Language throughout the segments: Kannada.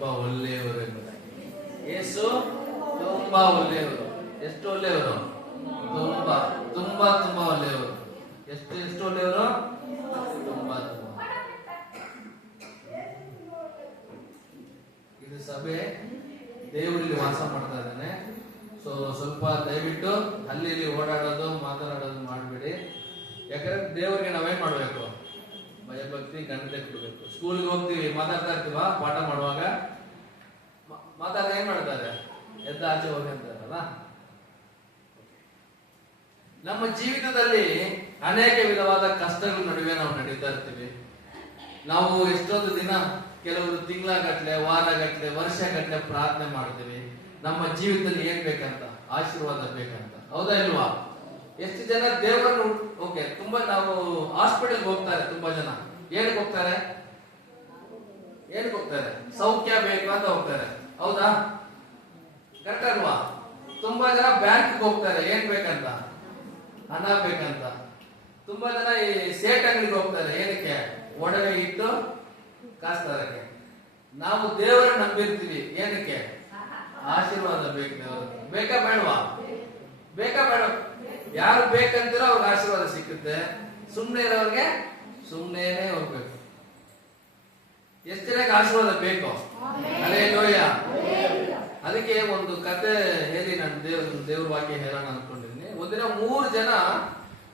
ತುಂಬಾ ಒಳ್ಳೆಯವರು ಎಂಬುದಾಗಿ. ಯೇಸು ತುಂಬಾ ಒಳ್ಳೆಯವರು. ಎಷ್ಟು ಒಳ್ಳೆಯವರು? ತುಂಬಾ ತುಂಬಾ ತುಂಬಾ ಒಳ್ಳೆಯವರು. ಎಷ್ಟು ಎಷ್ಟು ಒಳ್ಳೆಯವರು? ತುಂಬಾ ತುಂಬಾ. ಇದು ಸಭೆ, ದೇವರಲ್ಲಿ ವಾಸ ಮಾಡ್ತಾ ಇದ್ದಾನೆ. ಸೊ ಸ್ವಲ್ಪ ದಯವಿಟ್ಟು ಅಲ್ಲಿ ಇಲ್ಲಿ ಓಡಾಡೋದು ಮಾತನಾಡೋದು ಮಾಡಬೇಡಿ. ಯಾಕಂದ್ರೆ ದೇವರಿಗೆ ನಾವೇನ್ ಮಾಡ್ಬೇಕು? ಭಯಭಕ್ತಿ ಗಣತೆ ಕೊಡ್ಬೇಕು. ಸ್ಕೂಲ್ಗೆ ಹೋಗ್ತೀವಿ, ಮಾತಾಡ್ತಾ ಇರ್ತೀವ, ಪಾಠ ಮಾಡುವಾಗ ಮಾತಾಡ್ತಾ ಏನ್ ಮಾಡ್ತಾರೆ? ಎದ್ದ ಆಚೆ ಹೋಗಿ ಅಂತಾರಲ್ಲ. ನಮ್ಮ ಜೀವಿತದಲ್ಲಿ ಅನೇಕ ವಿಧವಾದ ಕಷ್ಟಗಳ ನಡುವೆ ನಾವು ನಡೀತಾ ಇರ್ತೀವಿ. ನಾವು ಎಷ್ಟೊಂದು ದಿನ, ಕೆಲವರು ತಿಂಗಳಗಟ್ಲೆ, ವಾರಗಟ್ಲೆ, ವರ್ಷಗಟ್ಲೆ ಪ್ರಾರ್ಥನೆ ಮಾಡ್ತೀವಿ. ನಮ್ಮ ಜೀವಿತದಲ್ಲಿ ಏನ್ ಬೇಕಂತ? ಆಶೀರ್ವಾದ ಬೇಕಂತ. ಹೌದಾ ಇಲ್ವಾ? ಎಷ್ಟು ಜನ ದೇವರನ್ನು ಓಕೆ ತುಂಬಾ ನಾವು ಹಾಸ್ಪಿಟಲ್ ಹೋಗ್ತಾರೆ. ತುಂಬಾ ಜನ ಏನಕ್ಕೆ ಹೋಗ್ತಾರೆ? ಏನಕ್ಕೆ ಹೋಗ್ತಾರೆ? ಸೌಖ್ಯ ಬೇಕು ಅಂತ ಹೋಗ್ತಾರೆ. ಹೌದಾ? ಕರೆಕ್ಟ್ ಅಲ್ವಾ? ತುಂಬಾ ಜನ ಬ್ಯಾಂಕ್ ಹೋಗ್ತಾರೆ. ಏನ್ ಬೇಕಂತ? ಹಣ ಬೇಕಂತ. ತುಂಬಾ ಜನ ಈ ಸೇಟ್ ಅಂಗಡಿಗೆ ಹೋಗ್ತಾರೆ. ಏನಕ್ಕೆ? ಒಡವೆ ಇಟ್ಟು ಕಾಸು ತರಕ್ಕೆ. ನಾವು ದೇವರನ್ನ ನಂಬಿರ್ತೀವಿ. ಏನಕ್ಕೆ? ಆಶೀರ್ವಾದ ಬೇಕು. ದೇವರು ಬೇಕಾ ಬೇಡವಾ? ಬೇಕಾ ಬೇಡ? ಯಾರು ಬೇಕಂತೀರೋ ಅವ್ರಿಗೆ ಆಶೀರ್ವಾದ ಸಿಕ್ಕುತ್ತೆ. ಸುಮ್ನೆ ಇರೋರಿಗೆ ಸುಮ್ನೇನೆ ಹೋಗ್ಬೇಕು. ಎಷ್ಟು ಜನಕ್ಕೆ ಆಶೀರ್ವಾದ ಬೇಕು? ಹಲ್ಲೆಲೂಯಾ. ಅದಕ್ಕೆ ಒಂದು ಕತೆ ಹೇಳಿ ನಾನು ದೇವ್ರ ವಾಕ್ಯ ಹೇಳೋಣ ಅನ್ಕೊಂಡಿದ್ದೀನಿ. ಒಂದಿನ 3 ಜನ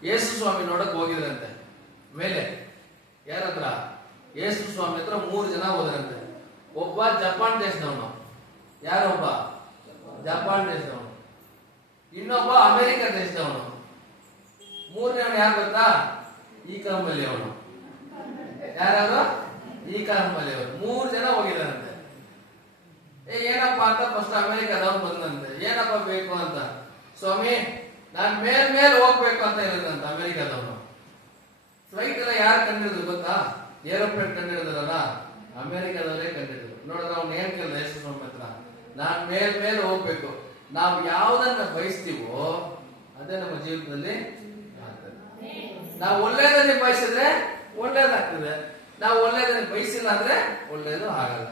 ಯೇಸು ಸ್ವಾಮಿ ನೋಡಕ್ ಹೋಗಿದ್ರಂತೆ ಮೇಲೆ. ಯಾರತ್ರ? ಯೇಸು ಸ್ವಾಮಿ ಹತ್ರ 3 ಜನ ಹೋದ್ರಂತೆ. ಒಬ್ಬ ಜಪಾನ್ ದೇಶದವನು. ಯಾರೊಬ್ಬ? ಜಪಾನ್ ದೇಶದವನು. ಇನ್ನೊಬ್ಬ ಅಮೆರಿಕ ದೇಶದವನು. 3ನೇವನು ಯಾರು ಗೊತ್ತಾ? ಈ ಕಾಂಬಲ್ಲಿ ಅವನು. ಯಾರು? ಈ ಕಾಂಬಲ್ಲಿ ಅವರು. 3 ಜನ ಹೋಗಿದಾರಂತೆ. ಏನಪ್ಪ ಅಂತ ಫಸ್ಟ್ ಅಮೆರಿಕದವನು ಬಂದಂತೆ. ಏನಪ್ಪ ಬೇಕು ಅಂತ? ಸ್ವಾಮಿ, ನಾನ್ ಮೇಲ್ ಹೋಗ್ಬೇಕು ಅಂತ ಹೇಳಿದಂತ ಅಮೆರಿಕದವನು. ಫ್ಲೈಟ್ ಎಲ್ಲ ಯಾರು ಕಂಡಿಡಿದ್ರು ಗೊತ್ತಾ? ಏರೋಪ್ಲೇನ್ ಕಂಡಿಡಿದ್ರಲ್ಲ, ಅಮೆರಿಕದವರೇ ಕಂಡಿಡಿದ್ರು. ನೋಡಿದ್ರೆ ಅವ್ನು ಏನ್ ಕೇಳಿದ ಯೇಸು ಸ್ವಾಮಿ ಹತ್ರ? ನಾನ್ ಮೇಲ್ ಹೋಗ್ಬೇಕು. ನಾವು ಯಾವ್ದನ್ನ ಬಯಸ್ತೀವೋ ಅದೇ ನಮ್ಮ ಜೀವಿತದಲ್ಲಿ ಆಗ್ತದೆ. ನಾವು ಒಳ್ಳೇದನ್ನೇ ಬಯಸಿದ್ರೆ ಒಳ್ಳೇದಾಗ್ತದೆ. ನಾವು ಒಳ್ಳೇದನ್ನ ಬಯಸಿಲ್ಲ ಅಂದ್ರೆ ಒಳ್ಳೇದು ಆಗಲ್ಲ.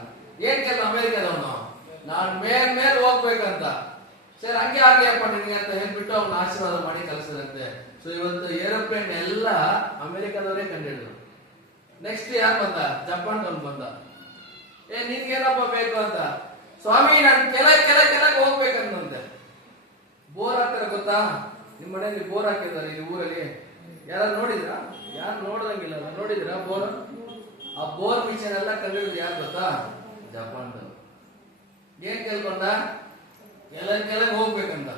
ಏನ್ ಕೇಳ ಅಮೆರಿಕದವನು? ನಾನ್ ಮೇಲ್ ಹೋಗ್ಬೇಕಂತ. ಸರಿ, ಹಂಗೆ ಆಗ್ಲಿಯಪ್ಪ ನಿನ್ಗೆ ಅಂತ ಹೇಳ್ಬಿಟ್ಟು ಅವ್ನ ಆಶೀರ್ವಾದ ಮಾಡಿ ಕಲಿಸಿದಂತೆ. ಸೊ ಇವತ್ತು ಏರೋಪ್ಲೇನ್ ಎಲ್ಲ ಅಮೆರಿಕದವರೇ ಕಂಡಿಡಿದ್ರು. ನೆಕ್ಸ್ಟ್ ಯಾರು ಬಂದ? ಜಪಾನ್ ಅವ್ನು ಬಂದ. ನಿನ್ಗೇನಪ್ಪ ಬೇಕು ಅಂತ? ಸ್ವಾಮಿ, ನಾನು ಕೆಳಗೆ ಹೋಗ್ಬೇಕಂತೆ. ಬೋರ್ ಹಾಕ್ತಾರೆ ಗೊತ್ತಾ? ನಿಮ್ ಮನೆಯಲ್ಲಿ ಬೋರ್ ಹಾಕಿದ್ದಾರೆ ಈ ಊರಲ್ಲಿ. ಯಾರು ನೋಡಿದ್ರಾ? ಯಾರು ನೋಡದಂಗಿಲ್ಲ. ನೋಡಿದಿರಾ ಬೋರ್? ಆ ಬೋರ್ ಮಿಷನ್ ಎಲ್ಲ ಕಂಡಿಡಿದ್ರು ಯಾರು ಗೊತ್ತಾ? ಜಪಾನ್. ಏನ್ ಕೇಳ್ಕೊಂಡ? ಕೆಳಗೆ ಹೋಗ್ಬೇಕಂತ.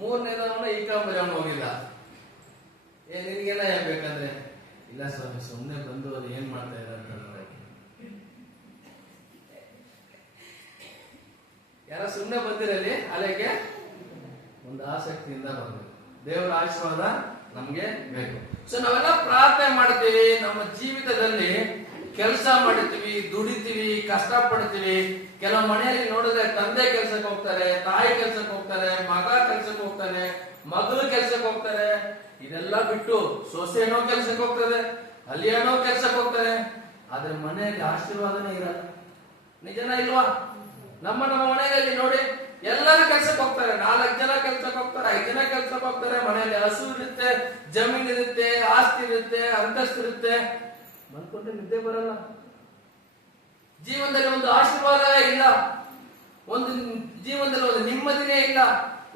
3ನೇದವನು ಈ ಕಾಂಬಲ್ಲಿ ಅವನು ಹೋಗಿಲ್ಲ. ನಿನ್ಗೆಲ್ಲ ಬೇಕಂದ್ರೆ? ಇಲ್ಲ ಸ್ವಾಮಿ, ಸುಮ್ಮನೆ ಬಂದು ಅದು ಏನ್ ಮಾಡ್ತಾ ಇದ್ದಾರೆ. ಯಾರ ಸುಮ್ಮನೆ ಬಂದಿರಲಿ, ಅಲೆಗೆ ಒಂದು ಆಸಕ್ತಿಯಿಂದ ಬಂದರು. ದೇವರ ಆಶೀರ್ವಾದ ನಮ್ಗೆ ಬೇಕು. ಸೊ ನಾವೆಲ್ಲ ಪ್ರಾರ್ಥನೆ ಮಾಡ್ತೀವಿ. ನಮ್ಮ ಜೀವಿತದಲ್ಲಿ ಕೆಲಸ ಮಾಡ್ತೀವಿ, ದುಡಿತೀವಿ, ಕಷ್ಟ ಪಡ್ತೀವಿ. ಕೆಲವು ಮನೆಯಲ್ಲಿ ನೋಡಿದ್ರೆ ತಂದೆ ಕೆಲ್ಸಕ್ಕೆ ಹೋಗ್ತಾರೆ, ತಾಯಿ ಕೆಲ್ಸಕ್ಕೆ ಹೋಗ್ತಾರೆ, ಮಗ ಕೆಲ್ಸಕ್ಕೆ ಹೋಗ್ತಾನೆ, ಮಗಳು ಕೆಲ್ಸಕ್ಕೆ ಹೋಗ್ತಾರೆ. ಇದೆಲ್ಲ ಬಿಟ್ಟು ಸೊಸೆನೋ ಕೆಲ್ಸಕ್ಕೆ ಹೋಗ್ತದೆ, ಅಲ್ಲಿಯನೋ ಕೆಲ್ಸಕ್ಕೆ ಹೋಗ್ತಾರೆ. ಆದ್ರೆ ಮನೆಯಲ್ಲಿ ಆಶೀರ್ವಾದನೇ ಇರಲ್ಲ. ನಿಜನಾ ಇಲ್ವಾ? ನಮ್ಮ ಮನೆಯಲ್ಲಿ ನೋಡಿ, ಎಲ್ಲರೂ ಕೆಲ್ಸಕ್ಕೆ ಹೋಗ್ತಾರೆ. 4 ಜನ ಕೆಲ್ಸಕ್ಕೆ ಹೋಗ್ತಾರೆ, 5 ಜನ ಕೆಲ್ಸಕ್ಕೆ ಹೋಗ್ತಾರೆ. ಮನೆಯಲ್ಲಿ ಹಸು ಇರುತ್ತೆ, ಜಮೀನ್ ಇರುತ್ತೆ, ಆಸ್ತಿ ಇರುತ್ತೆ, ಅಂತಸ್ತು ಇರುತ್ತೆ. ಮನ್ಕೊಂಡ್ರೆ ನಿದ್ದೆ ಬರಲ್ಲ. ಜೀವನದಲ್ಲಿ ಒಂದು ಆಶೀರ್ವಾದ ಇಲ್ಲ. ಒಂದು ಜೀವನದಲ್ಲಿ ಒಂದು ನೆಮ್ಮದಿನೇ ಇಲ್ಲ.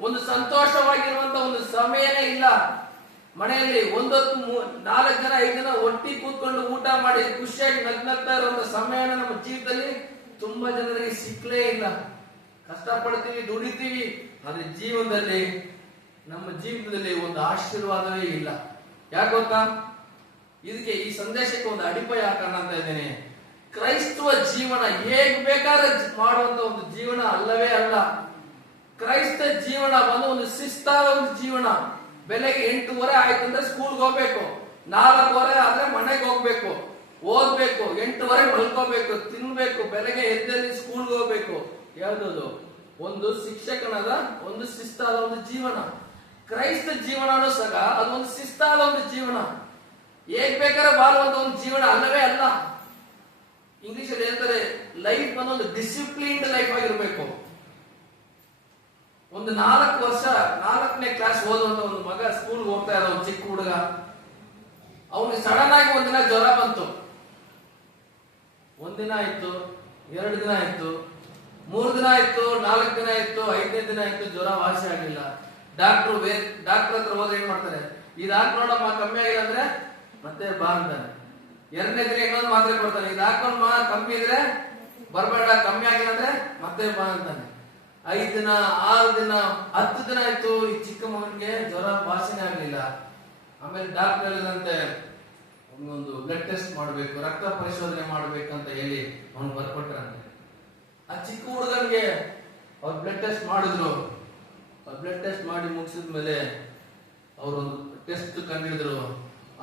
ಒಂದು ಸಂತೋಷವಾಗಿರುವಂತ ಒಂದು ಸಮಯನೇ ಇಲ್ಲ. ಮನೆಯಲ್ಲಿ ಒಂದೊತ್ತು 4 ಜನ 5 ಜನ ಒಟ್ಟಿಗೆ ಕೂತ್ಕೊಂಡು ಊಟ ಮಾಡಿ ಖುಷಿಯಾಗಿ ನಗ್ನಗ್ತಾ ಇರುವಂತ ಸಮಯನ ನಮ್ಮ ಜೀವಿತದಲ್ಲಿ ತುಂಬಾ ಜನರಿಗೆ ಸಿಕ್ಲೇ ಇಲ್ಲ. ಕಷ್ಟಪಡ್ತೀವಿ, ದುಡಿತೀವಿ, ಆದ್ರೆ ಜೀವನದಲ್ಲಿ ನಮ್ಮ ಜೀವಿತದಲ್ಲಿ ಒಂದು ಆಶೀರ್ವಾದವೇ ಇಲ್ಲ. ಯಾಕೆ ಗೊತ್ತಾ? ಇದಕ್ಕೆ ಈ ಸಂದೇಶಕ್ಕೆ ಒಂದು ಅಡಿಪಾಯ ಹಾಕೋಣ ಅಂತ ಇದ್ದೇನೆ. ಕ್ರೈಸ್ತವ ಜೀವನ ಹೇಗ್ ಬೇಕಾದ್ರೆ ಮಾಡುವಂತ ಒಂದು ಜೀವನ ಅಲ್ಲವೇ ಅಲ್ಲ. ಕ್ರೈಸ್ತ ಜೀವನ ಬಂದು ಒಂದು ಶಿಸ್ತಾದ ಒಂದು ಜೀವನ. ಬೆಳಗ್ಗೆ 8:30 ಆಯ್ತಂದ್ರೆ ಸ್ಕೂಲ್ಗೆ ಹೋಗ್ಬೇಕು, 4:15 ಆದ್ರೆ ಮನೆಗೆ ಹೋಗ್ಬೇಕು, ಓದ್ಬೇಕು, 8:30 ಮಲ್ಕೋಬೇಕು, ತಿನ್ಬೇಕು, ಬೆಳಗ್ಗೆ ಎದ್ದಲ್ಲಿ ಸ್ಕೂಲ್ಗೆ ಹೋಗ್ಬೇಕು. ಯಾವ್ದು? ಒಂದು ಶಿಕ್ಷಕನಾದ ಒಂದು ಶಿಸ್ತಾದ ಒಂದು ಜೀವನ. ಕ್ರೈಸ್ತ ಜೀವನನೂ ಸಹ ಅದೊಂದು ಶಿಸ್ತಾದ ಒಂದು ಜೀವನ. ಹೇಗ್ ಬೇಕಾದ್ರೆ ಬಾಳುವಂತ ಒಂದು ಜೀವನ ಅಲ್ಲವೇ ಅಲ್ಲ. ಇಂಗ್ಲಿಷ್ ಅಲ್ಲಿ ಹೇಳ್ತಾರೆ ಲೈಫ್ ಅನ್ನೋದು ಡಿಸಿಪ್ಲಿನ್ಡ್ ಲೈಫ್ ಆಗಿರ್ಬೇಕು. ಒಂದು 4 ವರ್ಷ 4ನೇ ಕ್ಲಾಸ್ ಓದುವಂತ ಒಂದು ಮಗ ಸ್ಕೂಲ್ಗೆ ಹೋಗ್ತಾ ಇರೋ ಒಂದು ಚಿಕ್ಕ ಹುಡುಗ, ಅವನಿಗೆ ಸಡನ್ ಆಗಿ ಒಂದಿನ ಜ್ವರ ಬಂತು. ಒಂದಿನ ಆಯ್ತು, 2 ದಿನ ಆಯ್ತು, 3 ದಿನ ಆಯ್ತು, 4 ದಿನ ಆಯ್ತು, 5ನೇ ದಿನ ಆಯ್ತು, ಜ್ವರ ವಾಸಿ ಆಗಿಲ್ಲ. ಡಾಕ್ಟರ್ ಹತ್ರ ಹೋದ್ರೆ ಏನ್ ಮಾಡ್ತಾರೆ, ಇದಾಕ್ ನೋಡಮ್ಮ ಕಮ್ಮಿ ಆಗಿಲ್ಲ ಅಂದ್ರೆ ಮತ್ತೆ ಬಾ ಅಂತಾನೆ. 2ನೇ ದಿನ ಇನ್ನೊಂದು ಮಾತ್ರೆ ಕೊಡ್ತಾನೆ, ಇದಾಕೊಂಡ್ ಕಮ್ಮಿ ಇದ್ರೆ ಬರ್ಬೇಡ, ಕಮ್ಮಿ ಆಗಿಲ್ಲ ಅಂದ್ರೆ ಮತ್ತೆ ಬಾ ಅಂತಾನೆ. 5 ದಿನ, 6 ದಿನ, 10 ದಿನ ಆಯ್ತು, ಈ ಚಿಕ್ಕ ಮಗನಿಗೆ ಜ್ವರ ವಾಸನೆ ಆಗ್ಲಿಲ್ಲ. ಆಮೇಲೆ ಡಾಕ್ಟರ್ ಹೇಳಿದಂತೆ ಒಂದು ಬ್ಲಡ್ ಟೆಸ್ಟ್ ಮಾಡ್ಬೇಕು, ರಕ್ತ ಪರಿಶೋಧನೆ ಮಾಡ್ಬೇಕಂತ ಹೇಳಿ ಅವ್ನು ಬರ್ಕೊಟ್ರಂತೆ. ಆ ಚಿಕ್ಕ ಹುಡುಗನ್ಗೆ ಅವ್ರು ಬ್ಲಡ್ ಟೆಸ್ಟ್ ಮಾಡಿದ್ರು. ಬ್ಲಡ್ ಟೆಸ್ಟ್ ಮಾಡಿ ಮುಗಿಸಿದ್ಮೇಲೆ ಅವರೊಂದು ಟೆಸ್ಟ್ ಕಂಡಿಡಿದ್ರು.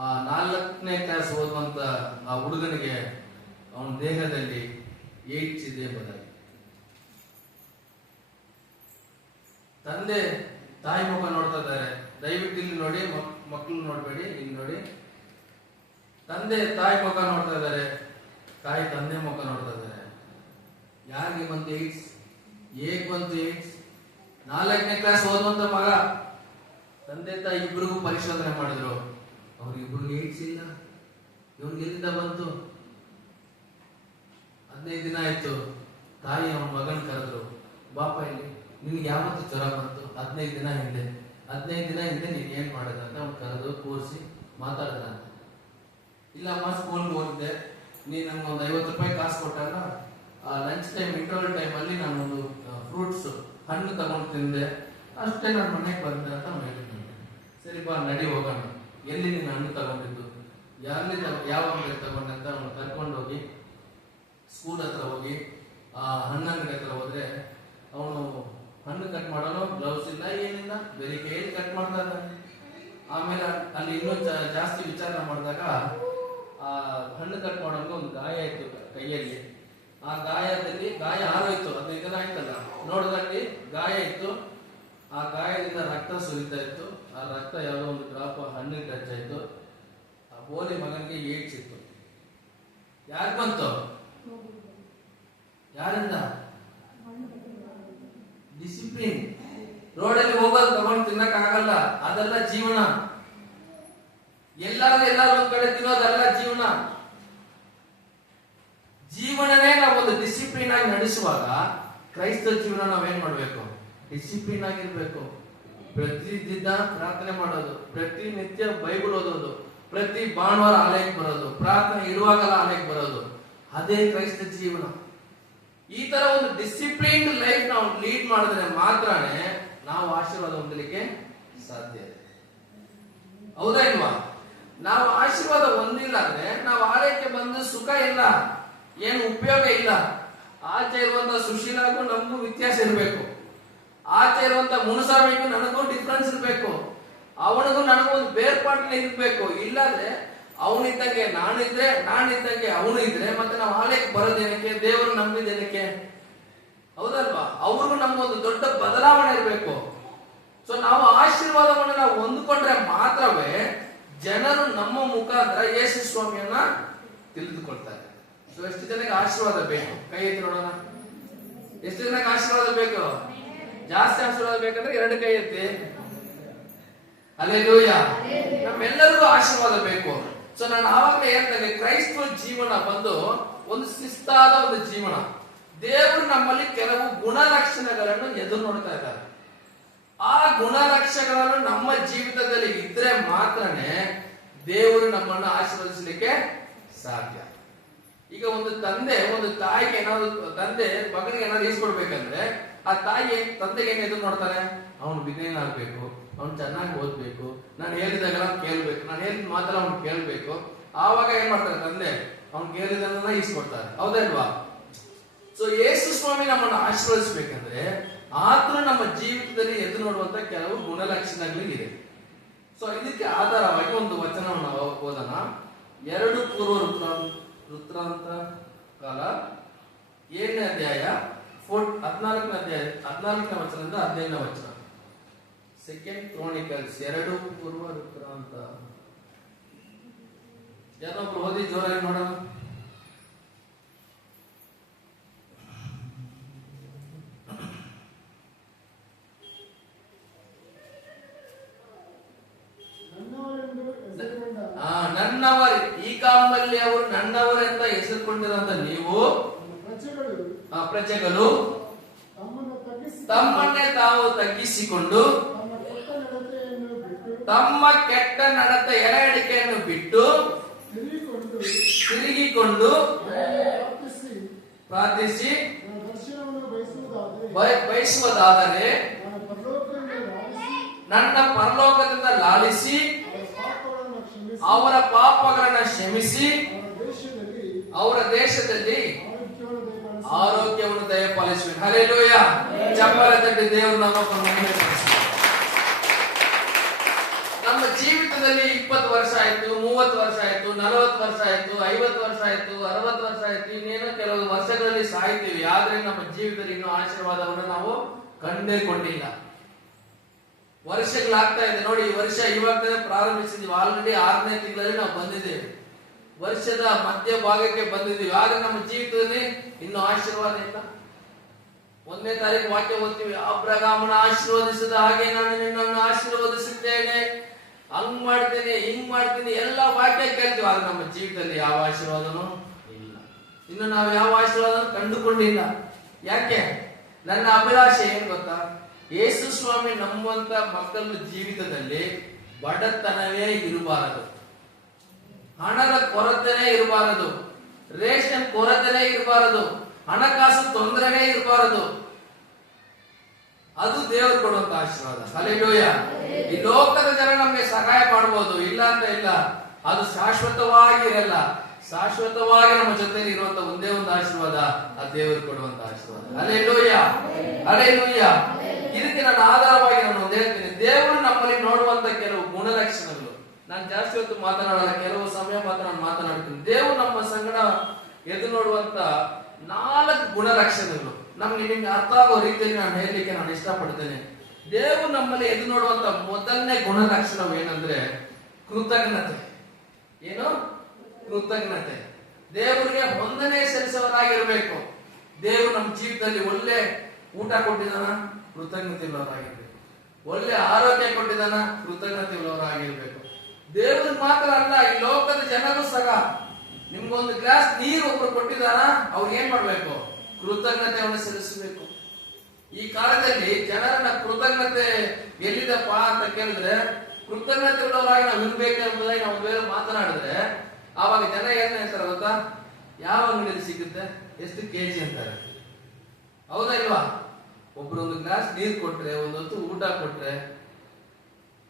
ಆ 4ನೇ ಕ್ಲಾಸ್ ಓದುವಂತ ಆ ಹುಡುಗನಿಗೆ ಅವನ ದೇಹದಲ್ಲಿ ಏಡ್ಸ್ ಇದೆ ಬದಲಾಗಿ. ತಂದೆ ತಾಯಿ ಮುಖ ನೋಡ್ತಾ ಇದ್ದಾರೆ. ದಯವಿಟ್ಟು ಇಲ್ಲಿ ನೋಡಿ, ಮಕ್ಕಳು ನೋಡ್ಬೇಡಿ, ಇಲ್ಲಿ ನೋಡಿ. ತಂದೆ ತಾಯಿ ಮುಖ ನೋಡ್ತಾ ಇದ್ದಾರೆ, ತಾಯಿ ತಂದೆ ಮುಖ ನೋಡ್ತಾ ಇದ್ದಾರೆ. ಯಾರಿಗೆ ಬಂತು ಏಡ್ಸ್? ಹೇಗ್ ಬಂತು ಏಡ್ಸ್? 4ನೇ ಕ್ಲಾಸ್ ಓದುವಂತ ಮಗ. ತಂದೆ ತಾಯಿ ಇಬ್ರಿಗೂ ಪರಿಶೋಧನೆ ಮಾಡಿದ್ರು, ಅವ್ರಿಗಿಬ್ರಿಗೂ ಏಡ್ಸ್ ಇಲ್ಲ. ಇವ್ನಿಗೆ ಎಲ್ಲಿಂದ ಬಂತು? 15 ದಿನ ಆಯ್ತು. ತಾಯಿ ಅವನ ಮಗನ್ ಕರೆದ್ರು, ಬಾಪ ಇಲ್ಲಿ, ನಿನ್ಗೆ ಯಾವತ್ತು ಜ್ವರ ಬಂತು? 15 ದಿನ ಹಿಂದೆ. 15 ದಿನ ಹಿಂದೆ ನೀನ್ ಏನ್ ಮಾಡಿದ ಅಂತ ಅವ್ನು ಕರೆದು ಕೂರಿಸಿ ಮಾತಾಡಿದ. ಇಲ್ಲಮ್ಮ ಸ್ಕೂಲ್ಗೆ ಹೋಗಿದ್ದೆ, ನೀನ್ ನಮ್ಗೆ ಒಂದು 50 ರೂಪಾಯಿ ಕಾಸು ಕೊಟ್ಟಾಗ ಲಂಚ್ ಟೈಮ್ ಇಂಟರ್ವಲ್ ಟೈಮ್ ಅಲ್ಲಿ ನಾನೊಂದು ಫ್ರೂಟ್ಸ್ ಹಣ್ಣು ತಗೊಂಡು ತಿಂದೆ, ಅಷ್ಟೇ ನಾನು ಮನೆಗೆ ಬಂದೆ ಅಂತ ಅವ್ನು ಹೇಳಿದ್ದೀನಿ. ಸರಿ ಬಾ ನಡಿ ಹೋಗೋಣ. ಎಲ್ಲಿ ನೀನು ಹಣ್ಣು ತಗೊಂಡಿದ್ದು, ಯಾವ ಅಂಗಡಿ ತಗೊಂಡೆ ಅಂತ ಅವನು ಕರ್ಕೊಂಡು ಹೋಗಿ ಸ್ಕೂಲ್ ಹತ್ರ ಹೋಗಿ ಆ ಹಣ್ಣಂಗಡಿ ಹತ್ರ ಹೋದ್ರೆ ಅವನು ಹಣ್ಣು ಕಟ್ ಮಾಡೋನು ಗ್ಲೌಸ್ ಇಲ್ಲ, ಏನಿಲ್ಲ, ಬೇರೆ ಕೈಯಲ್ಲಿ ಕಟ್ ಮಾಡ್ತಾ ಇದ್ದಾನೆ. ಆಮೇಲೆ ಅಲ್ಲಿ ಇನ್ನೂ ಜಾಸ್ತಿ ವಿಚಾರ ಮಾಡಿದಾಗ ಆ ಹಣ್ಣು ಕಟ್ ಮಾಡೋಂಗೆ ಒಂದು ಗಾಯ ಆಯ್ತು ಕೈಯಲ್ಲಿ. ಆ ಗಾಯ ಆರೋಯ್ತು. 15 ದಿನ ಆಯ್ತಲ್ಲ, ನೋಡಿದಲ್ಲಿ ಗಾಯ ಇತ್ತು. ಆ ಗಾಯದಿಂದ ರಕ್ತ ಸುರಿತಾ ಇತ್ತು. ಆ ರಕ್ತ ಯಾವುದೋ ಒಂದು ಡ್ರಾಪ್ ಹಣ್ಣಿಗೆ ಟಚ್ ಆಯ್ತು. ಆ ಬೋಲಿ ಮಗನಿಗೆ ಏಡ್ಸ್ ಇತ್ತು. ಯಾರು ಬಂತು? ಯಾರಿಂದ? ಡಿಸಿಪ್ಲಿನ್. ರೋಡಲ್ಲಿ ಹೋಗೋದು ತಗೊಂಡು ತಿನ್ನಕ್ ಆಗಲ್ಲ, ಅದೆಲ್ಲ ಜೀವನ. ಎಲ್ಲಾರು ಒಂದ್ ಕಡೆ ತಿನ್ನೋದಲ್ಲ ಜೀವನ. ಜೀವನನೇ ನಾವು ಒಂದು ಡಿಸಿಪ್ಲಿನ್ ಆಗಿ ನಡೆಸುವಾಗ ಕ್ರೈಸ್ತ ಜೀವನ ನಾವೇನ್ ಮಾಡ್ಬೇಕು? ಡಿಸಿಪ್ಲಿನ್ ಆಗಿರ್ಬೇಕು. ಪ್ರತಿದಿನ ಪ್ರಾರ್ಥನೆ ಮಾಡೋದು, ಪ್ರತಿನಿತ್ಯ ಬೈಬಲ್ ಓದೋದು, ಪ್ರತಿ ಭಾನುವಾರ ಆಲಯಕ್ಕೆ ಬರೋದು, ಪ್ರಾರ್ಥನೆ ಇರುವಾಗಲ್ಲ ಆಲಯಕ್ಕೆ ಬರೋದು, ಅದೇ ಕ್ರೈಸ್ತ ಜೀವನ. ಈ ತರ ಒಂದು ಡಿಸಿಪ್ಲಿನ್ಡ್ ಲೈಫ್ ನಾವು ಲೀಡ್ ಮಾಡಿದ್ರೆ ಮಾತ್ರನೇ ನಾವು ಆಶೀರ್ವಾದ ಹೊಂದಲಿಕ್ಕೆ ಸಾಧ್ಯ. ಹೌದಾ ಇಲ್ವಾ? ನಾವು ಆಶೀರ್ವಾದ ಹೊಂದಿಲ್ಲ ಅಂದ್ರೆ ನಾವು ಆಲಯಕ್ಕೆ ಬಂದು ಸುಖ ಇಲ್ಲ, ಏನು ಉಪಯೋಗ ಇಲ್ಲ. ಆಚೆ ಇರುವಂತ ಸುಶೀಲಾಗೂ ನಮಗೂ ವ್ಯತ್ಯಾಸ ಇರಬೇಕು. ಆಚೆ ಇರುವಂತ ಮುನುಸ್ವಾಮಿಗೂ ನನಗೂ ಡಿಫ್ರೆನ್ಸ್ ಇರಬೇಕು. ಅವನಿಗೂ ನನಗೂ ಒಂದು ಬೇರ್ಪಾಟ್ಲೆ ಇರ್ಬೇಕು. ಇಲ್ಲಾಂದ್ರೆ ಅವನಿದ್ದಂಗೆ ನಾನಿದ್ದಂಗೆ ಅವನು ಇದ್ರೆ ಮತ್ತೆ ನಾವು ಆಲಯಕ್ಕೆ ಬರೋದೇನಕ್ಕೆ? ದೇವರು ನಂಬಿದೇನಕ್ಕೆ? ಹೌದಲ್ವಾ? ಅವ್ರಿಗೂ ನಮ್ಗೊಂದು ದೊಡ್ಡ ಬದಲಾವಣೆ ಇರಬೇಕು. ಸೊ ನಾವು ಆಶೀರ್ವಾದವನ್ನು ನಾವು ಹೊಂದ್ಕೊಂಡ್ರೆ ಮಾತ್ರವೇ ಜನರು ನಮ್ಮ ಮುಖಾಂತರ ಯೇಸು ಸ್ವಾಮಿಯನ್ನ ತಿಳಿದುಕೊಳ್ತಾರೆ. ಸೊ ಎಷ್ಟು ಜನಕ್ಕೆ ಆಶೀರ್ವಾದ ಬೇಕು? ಕೈ ಎತ್ತಿ ನೋಡೋಣ. ಎಷ್ಟು ಜನಕ್ಕೆ ಆಶೀರ್ವಾದ ಬೇಕು? ಜಾಸ್ತಿ ಆಶೀರ್ವಾದ ಬೇಕಂದ್ರೆ 2 ಕೈ ಎತ್ತಿ. ಹಲ್ಲೆಲೂಯಾ. ನಮ್ಮೆಲ್ಲರಿಗೂ ಆಶೀರ್ವಾದ ಬೇಕು. ಸೊ ನಾನು ಆವಾಗಲೇ ಹೇಳ್ತೇನೆ, ಕ್ರೈಸ್ತ ಜೀವನ ಬಂದು ಒಂದು ಶಿಸ್ತಾದ ಒಂದು ಜೀವನ. ದೇವರು ನಮ್ಮಲ್ಲಿ ಕೆಲವು ಗುಣಲಕ್ಷಣಗಳನ್ನು ಎದುರು ನೋಡ್ತಾ ಇದ್ದಾರೆ. ಆ ಗುಣಲಕ್ಷಣಗಳನ್ನು ನಮ್ಮ ಜೀವಿತದಲ್ಲಿ ಇದ್ರೆ ಮಾತ್ರನೇ ದೇವರು ನಮ್ಮನ್ನು ಆಶೀರ್ವದಿಸಲಿಕ್ಕೆ ಸಾಧ್ಯ. ಈಗ ಒಂದು ತಂದೆ ಒಂದು ತಾಯಿಗೆ ಏನಾದ್ರು, ತಂದೆ ಮಗನಿಗೆ ಏನಾದ್ರು ಈಸ್ಕೊಡ್ಬೇಕಂದ್ರೆ ಆ ತಾಯಿ ತಂದೆಗೆ ಏನ್ ಎದುರು ನೋಡ್ತಾರೆ? ಅವನು ವಿನಯನಾಗಬೇಕು, ಅವ್ನು ಚೆನ್ನಾಗಿ ಓದ್ಬೇಕು, ನಾನು ಹೇಳಿದಾಗೆಲ್ಲ ಕೇಳ್ಬೇಕು, ನಾನು ಹೇಳಿದ ಮಾತ್ರ ಅವ್ನು ಕೇಳ್ಬೇಕು. ಆವಾಗ ಏನ್ ಮಾಡ್ತಾರೆ ತಂದೆ? ಅವ್ನು ಕೇಳಿದನ್ನ ಈಸ್ಕೊಡ್ತಾರೆ. ಹೌದಲ್ವಾ? ಸೊ ಯೇಸು ಸ್ವಾಮಿ ನಮ್ಮನ್ನು ಆಶೀರ್ವದಿಸಬೇಕಂದ್ರೆ ಆದ್ರೂ ನಮ್ಮ ಜೀವಿತದಲ್ಲಿ ಎದುರು ನೋಡುವಂತ ಕೆಲವು ಗುಣಲಕ್ಷಣಗಳಿದೆ. ಸೊ ಇದಕ್ಕೆ ಆಧಾರವಾಗಿ ಒಂದು ವಚನವನ್ನು ನಾವು ಓದೋಣ. 2 ಪೂರ್ವ ವೃತ್ತಾಂತ ಕಾಲ 7ನೇ ಅಧ್ಯಾಯ 14ನೇ ಅಧ್ಯಾಯ 14ನೇ ವಚನದಿಂದ 15ನೇ ವಚನ. 2 ಕ್ರಾನಿಕಲ್ಸ್ 2 ಪೂರ್ವ ವೃತ್ತಾಂತ. ಯಾರೊಬ್ರು ಓದಿ ಜೋರಾಗಿ ನೋಡೋಣ. ತಗ್ಗಿಸಿಕೊಂಡಿರಂತ ನೀವು ಪ್ರಜೆಗಳು ತಮ್ಮನ್ನೇ ತಾವು ತಗ್ಗಿಸಿಕೊಂಡು ತಮ್ಮ ಕೆಟ್ಟ ನಡತೆ ಎಳೆಡಿಕೆಯನ್ನು ಬಿಟ್ಟು ತಿರುಗಿಕೊಂಡು ಪ್ರಾರ್ಥಿಸಿ ಬಯಸುವುದಾದರೆ ನನ್ನ ಪರಲೋಕದಿಂದ ಲಾಲಿಸಿ ಅವರ ಪಾಪಗಳನ್ನು ಕ್ಷಮಿಸಿ ಅವರ ದೇಶದಲ್ಲಿ ಆರೋಗ್ಯವನ್ನು ದಯಪಾಲಿಸುವೆ. ಹಲ್ಲೆಲೂಯಾ. ಚಪ್ಪಲ ತಟ್ಟಿ ದೇವರು ನಮ್ಮ ಜೀವಿತದಲ್ಲಿ 20 ವರ್ಷ ಆಯ್ತು, 30 ವರ್ಷ ಆಯ್ತು, 40 ವರ್ಷ ಆಯ್ತು, 50 ವರ್ಷ ಆಯ್ತು, 60 ವರ್ಷ ಆಯ್ತು, ಇನ್ನೇನೋ ಕೆಲವು ವರ್ಷಗಳಲ್ಲಿ ಸಾಯ್ತೀವಿ. ಆದ್ರೆ ನಮ್ಮ ಜೀವಿತದಲ್ಲಿ ಇನ್ನೂ ಆಶೀರ್ವಾದವನ್ನು ನಾವು ಕಂಡೇ ಕೊಂಡಿಲ್ಲ. ವರ್ಷಗಳಾಗ್ತಾ ಇದೆ ನೋಡಿ. ಈ ವರ್ಷ ಇವಾಗ ಪ್ರಾರಂಭಿಸಿದ್ವಿ. ಆಲ್ರೆಡಿ 6ನೇ ತಿಂಗಳಲ್ಲಿ ನಾವು ಬಂದಿದ್ದೇವೆ. ವರ್ಷದ ಮಧ್ಯ ಭಾಗಕ್ಕೆ ಬಂದಿದ್ದೀವಿ. ಆದ್ರೆ ನಮ್ಮ ಜೀವಿತದಲ್ಲಿ ಇನ್ನು ಆಶೀರ್ವಾದ ಇಲ್ಲ. 1ನೇ ತಾರೀಕು ವಾಕ್ಯ ಓದ್ತೀವಿ. ಅಬ್ರಹಾಮನ ಆಶೀರ್ವದಿಸಿದ ಹಾಗೆ ನಾನು ನಿನ್ನನ್ನು ಆಶೀರ್ವದಿಸುತ್ತೇನೆ, ಹಂಗ್ ಮಾಡ್ತೇನೆ, ಹಿಂಗ್ ಮಾಡ್ತೀನಿ, ಎಲ್ಲ ವಾಕ್ಯ ಕೇಳ್ತೀವಿ. ಆದ್ರೆ ನಮ್ಮ ಜೀವಿತದಲ್ಲಿ ಯಾವ ಆಶೀರ್ವಾದನೂ ಇಲ್ಲ. ಇನ್ನು ನಾವು ಯಾವ ಆಶೀರ್ವಾದ ಕಂಡುಕೊಂಡಿಲ್ಲ. ಯಾಕೆ? ನನ್ನ ಅಭಿಲಾಷೆ ಏನ್ ಗೊತ್ತಾ? ಯೇಸು ಸ್ವಾಮಿ ನಮ್ಮಂತ ಮಕ್ಕಳ ಜೀವಿತದಲ್ಲಿ ಬಡತನವೇ ಇರಬಾರದು, ಹಣದ ಕೊರತೆನೇ ಇರಬಾರದು, ರೇಷನ್ ಕೊರತೆನೇ ಇರಬಾರದು, ಹಣಕಾಸು ತೊಂದರೆನೇ ಇರಬಾರದು. ಅದು ದೇವರು ಕೊಡುವಂತ ಆಶೀರ್ವಾದ. ಹಲ್ಲೆಲೂಯಾ. ಈ ಲೋಕದ ಜನ ನಮ್ಗೆ ಸಹಾಯ ಮಾಡಬಹುದು, ಇಲ್ಲ ಅಂತ ಇಲ್ಲ. ಅದು ಶಾಶ್ವತವಾಗಿರಲ್ಲ. ಶಾಶ್ವತವಾಗಿ ನಮ್ಮ ಜೊತೆ ಇರುವಂತ ಒಂದೇ ಒಂದು ಆಶೀರ್ವಾದ, ಆ ದೇವರು ಕೊಡುವಂತ ಆಶೀರ್ವಾದ. Hallelujah, hallelujah. ಇದಕ್ಕೆ ನಾನು ಆಧಾರವಾಗಿ ನಾನು ಒಂದು ಹೇಳ್ತೀನಿ. ದೇವರು ನಮ್ಮಲ್ಲಿ ನೋಡುವಂತ ಕೆಲವು ಗುಣಲಕ್ಷಣಗಳು. ನಾನು ಜಾಸ್ತಿ ಹೊತ್ತು ಮಾತನಾಡಲ್ಲ, ಕೆಲವು ಸಮಯ ಮಾತ್ರ ನಾನು ಮಾತನಾಡ್ತೀನಿ. ದೇವರು ನಮ್ಮ ಸಂಗಡ ಎದು ನೋಡುವಂತ 4 ಗುಣಲಕ್ಷಣಗಳು ನಮ್ಗೆ ನಿಮ್ಗೆ ಅರ್ಥ ಆಗೋ ರೀತಿಯಲ್ಲಿ ನಾನು ಹೇಳಲಿಕ್ಕೆ ನಾನು ಇಷ್ಟಪಡ್ತೇನೆ. ದೇವರು ನಮ್ಮಲ್ಲಿ ಎದು ನೋಡುವಂತ ಮೊದಲನೇ ಗುಣಲಕ್ಷಣವು ಏನಂದ್ರೆ ಕೃತಜ್ಞತೆ. ಏನು? ಕೃತಜ್ಞತೆ. ದೇವರಿಗೆ ವಂದನೆ ಸಲ್ಲಿಸುವವರಾಗಿರ್ಬೇಕು. ದೇವರು ನಮ್ಮ ಜೀವಿತದಲ್ಲಿ ಒಳ್ಳೆ ಊಟ ಕೊಟ್ಟಿದ್ದಾನ, ಕೃತಜ್ಞತೆ ಉಳ್ಳವರಾಗಿರ್ಬೇಕು. ಒಳ್ಳೆ ಆರೋಗ್ಯ ಕೊಟ್ಟಿದ್ದಾನ, ಕೃತಜ್ಞತೆ ಉಳ್ಳವರಾಗಿರ್ಬೇಕು. ದೇವ್ರಿಗೆ ಮಾತ್ರ ಅಲ್ಲ, ಈ ಲೋಕದ ಜನರು ಸಹ ನಿಮ್ಗೊಂದು ಗ್ಲಾಸ್ ನೀರು ಒಬ್ರು ಕೊಟ್ಟಿದಾರ, ಅವ್ರು ಏನ್ ಮಾಡ್ಬೇಕು? ಕೃತಜ್ಞತೆಯನ್ನು ಸಲ್ಲಿಸಬೇಕು. ಈ ಕಾಲದಲ್ಲಿ ಜನರನ್ನ ಕೃತಜ್ಞತೆ ಎಲ್ಲಿದಪ್ಪ ಅಂತ ಕೇಳಿದ್ರೆ, ಕೃತಜ್ಞತೆ ಉಳ್ಳವರಾಗಿ ನಾವು ಇರ್ಬೇಕು ಎಂಬುದಾಗಿ ನಾವು ಬೇರೆ ಮಾತನಾಡಿದ್ರೆ ಆವಾಗ ಜನ ಏನ್ ಹೇಳ್ತಾರೆ ಗೊತ್ತಾ? ಯಾವ ಅಂಗಡಿಯಲ್ಲಿ ಸಿಗುತ್ತೆ, ಎಷ್ಟು ಕೆಜಿ ಅಂತಾರೆ. ಹೌದಾ ಇಲ್ವಾ? ಒಬ್ರೊಂದು ಗ್ಲಾಸ್ ನೀರು ಕೊಟ್ರೆ, ಒಂದೊತ್ತು ಊಟ ಕೊಟ್ರೆ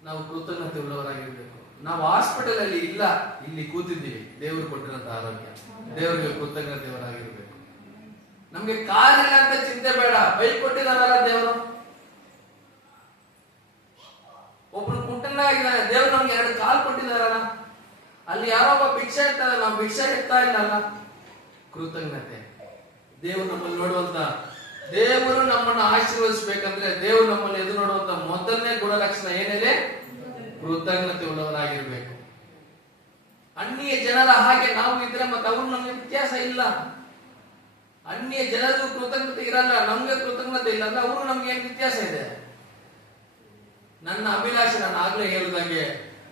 ನಾವು ಕೃತಜ್ಞತೆ ಉಳ್ಳವರಾಗಿರ್ಬೇಕು. ನಾವು ಹಾಸ್ಪಿಟಲ್ ಅಲ್ಲಿ ಇಲ್ಲ, ಇಲ್ಲಿ ಕೂತಿದ್ದೀವಿ. ದೇವರು ಕೊಟ್ಟಿರಂತ ಆರೋಗ್ಯ, ದೇವರಿಗೆ ಕೃತಜ್ಞತೆಯವರಾಗಿರ್ಬೇಕು. ನಮ್ಗೆ ಕಾರಿಲ್ಲ ಅಂತ ಚಿಂತೆ ಬೇಡ, ಬೈಕ್ ಕೊಟ್ಟಿದಾರಲ್ಲ ದೇವರು. ಒಬ್ರು ಕುಟುಂಬ ದೇವ್ರು ನಮ್ಗೆ 2 ಕಾಲ್ ಕೊಟ್ಟಿದಾರಲ್ಲ. ಅಲ್ಲಿ ಯಾರೊಬ್ಬ ಭಿಕ್ಷೆ ಇರ್ತಾರೆ, ನಾವು ಭಿಕ್ಷೆ ಇರ್ತಾ ಇಲ್ಲಲ್ಲ. ಕೃತಜ್ಞತೆ. ದೇವರು ನಮ್ಮಲ್ಲಿ ನೋಡುವಂತ, ದೇವರು ನಮ್ಮನ್ನು ಆಶೀರ್ವದಿಸಬೇಕಂದ್ರೆ ದೇವರು ನಮ್ಮಲ್ಲಿ ಎದು ನೋಡುವಂತ ಮೊದಲನೇ ಗುಣಲಕ್ಷಣ ಏನಿದೆ? ಕೃತಜ್ಞತೆ ಉಳ್ಳವರಾಗಿರ್ಬೇಕು. ಅನ್ಯ ಜನರ ಹಾಗೆ ನಾವು ಇದ್ರೆ ಮತ್ತೆ ಅವ್ರು ನಮ್ಗೆ ವ್ಯತ್ಯಾಸ ಇಲ್ಲ. ಅನ್ಯ ಜನರಿಗೂ ಕೃತಜ್ಞತೆ ಇರಲ್ಲ, ನಮ್ಗೆ ಕೃತಜ್ಞತೆ ಇಲ್ಲ ಅಂದ್ರೆ ಅವರು ನಮ್ಗೆ ಏನ್ ವ್ಯತ್ಯಾಸ ಇದೆ? ನನ್ನ ಅಭಿಲಾಷೆ ನಾನು ಆಗ್ಲೇ ಹೇಳಿದಾಗೆ,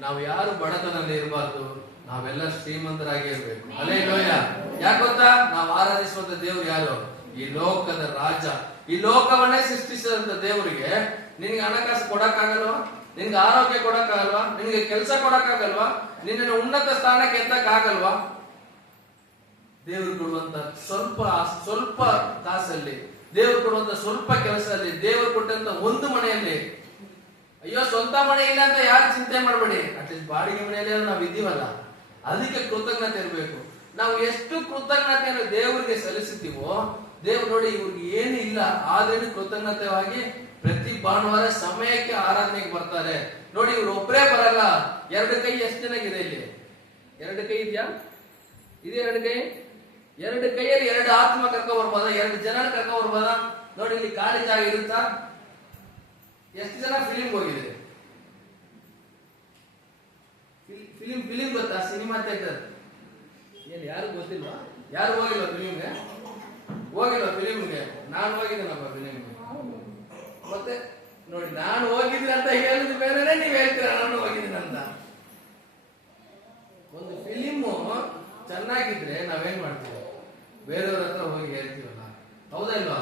ನಾವು ಯಾರು ಬಡತನದಲ್ಲಿ ಇರಬಾರ್ದು, ನಾವೆಲ್ಲ ಶ್ರೀಮಂತರಾಗಿ ಇರ್ಬೇಕು. ಹಲ್ಲೆಲೂಯಾ. ಯಾಕೆ ಗೊತ್ತಾ? ನಾವು ಆರಾಧಿಸುವಂತ ದೇವ್ರು ಯಾರು? ಈ ಲೋಕದ ರಾಜ. ಈ ಲೋಕವನ್ನೇ ಸೃಷ್ಟಿಸಿದಂತ ದೇವರಿಗೆ ನಿನ್ಗೆ ಹಣಕಾಸು ಕೊಡಕ್ಕಾಗಲ್ವಾ? ನಿನ್ಗೆ ಆರೋಗ್ಯ ಕೊಡಕ್ಕಾಗಲ್ವಾ? ನಿನ್ಗೆ ಕೆಲಸ ಕೊಡಕ್ಕಾಗಲ್ವಾ? ನಿನ್ನ ಉನ್ನತ ಸ್ಥಾನಕ್ಕೆ ಎತ್ತಕ್ಕಾಗಲ್ವಾ? ದೇವರು ಕೊಡುವಂತ ಸ್ವಲ್ಪ ಕಾಸಲ್ಲಿ, ದೇವರು ಕೊಡುವಂತ ಸ್ವಲ್ಪ ಕೆಲಸದಲ್ಲಿ, ದೇವರು ಕೊಟ್ಟಂತ ಒಂದು ಮನೆಯಲ್ಲಿ, ಅಯ್ಯೋ ಸ್ವಂತ ಮನೆ ಇಲ್ಲ ಅಂತ ಯಾರು ಚಿಂತೆ ಮಾಡಬೇಡಿ. ಅಟ್ಲೀಸ್ಟ್ ಬಾಡಿಗೆ ಮನೆಯಲ್ಲಿ ನಾವು ಇದ್ದೀವಲ್ಲ, ಅದಕ್ಕೆ ಕೃತಜ್ಞತೆ ಇರಬೇಕು. ನಾವು ಎಷ್ಟು ಕೃತಜ್ಞತೆಯನ್ನು ದೇವರಿಗೆ ಸಲ್ಲಿಸುತ್ತೀವೋ, ದೇವ್ರು ನೋಡಿ ಇವ್ರಿಗೆ ಏನು ಇಲ್ಲ ಆದ್ರೂ ಕೃತಜ್ಞತೆವಾಗಿ ಪ್ರತಿ ಭಾನುವಾರ ಸಮಯಕ್ಕೆ ಆರಾಧನೆಗೆ ಬರ್ತಾರೆ. ನೋಡಿ ಇವ್ರು ಒಬ್ಬರೇ ಬರಲ್ಲ, 2 ಕೈ ಎಷ್ಟು ಚೆನ್ನಾಗಿದೆ ಇಲ್ಲಿ? 2 ಕೈ ಇದೆಯಾ? ಇದೆ 2 ಕೈ. 2 ಕೈಯಲ್ಲಿ 2 ಆತ್ಮ ಕರ್ಕೊ ಬರ್ಬೋದ? 2 ಜನ ಕರ್ಕೊ ಬರ್ಬೋದ? ನೋಡಿ ಇಲ್ಲಿ ಖಾಲಿ ಜಾಗ ಇರುತ್ತಾ? ಎಷ್ಟು ಜನ ಫಿಲಿಂ ಹೋಗಿದ್ರೆ? ಫಿಲಿಂ ಗೊತ್ತಾ? ಸಿನಿಮಾ ಥಿಯೇಟರ್ ಏನ್ ಯಾರು ಗೊತ್ತಿಲ್ವಾ? ಯಾರು ಹೋಗಿಲ್ವಾ ಫಿಲಿಂಗೆ? ಹೋಗಿಲ್ವಾ ಫಿಲಿಂಗೆ? ನಾನು ಹೋಗಿದ್ದೇನಪ್ಪ ಫಿಲಿಂಗೆ. ಮತ್ತೆ ನೋಡಿ, ನಾನು ಹೋಗಿದ್ದೀನಿ ಅಂತ ಹೇಳಿದ ಬೇರೆ, ನೀವ್ ಹೇಳ್ತೀರಾ ನಾನು ಹೋಗಿದ್ದೀನಿ ಅಂತ. ಒಂದು ಫಿಲಿಮು ಚೆನ್ನಾಗಿದ್ರೆ ನಾವೇನ್ ಮಾಡ್ತೀವಿ? ಬೇರೆಯವ್ರ ಹತ್ರ ಹೋಗಿ ಹೇಳ್ತೀವಲ್ಲ, ಹೌದಾ ಇಲ್ವಾ?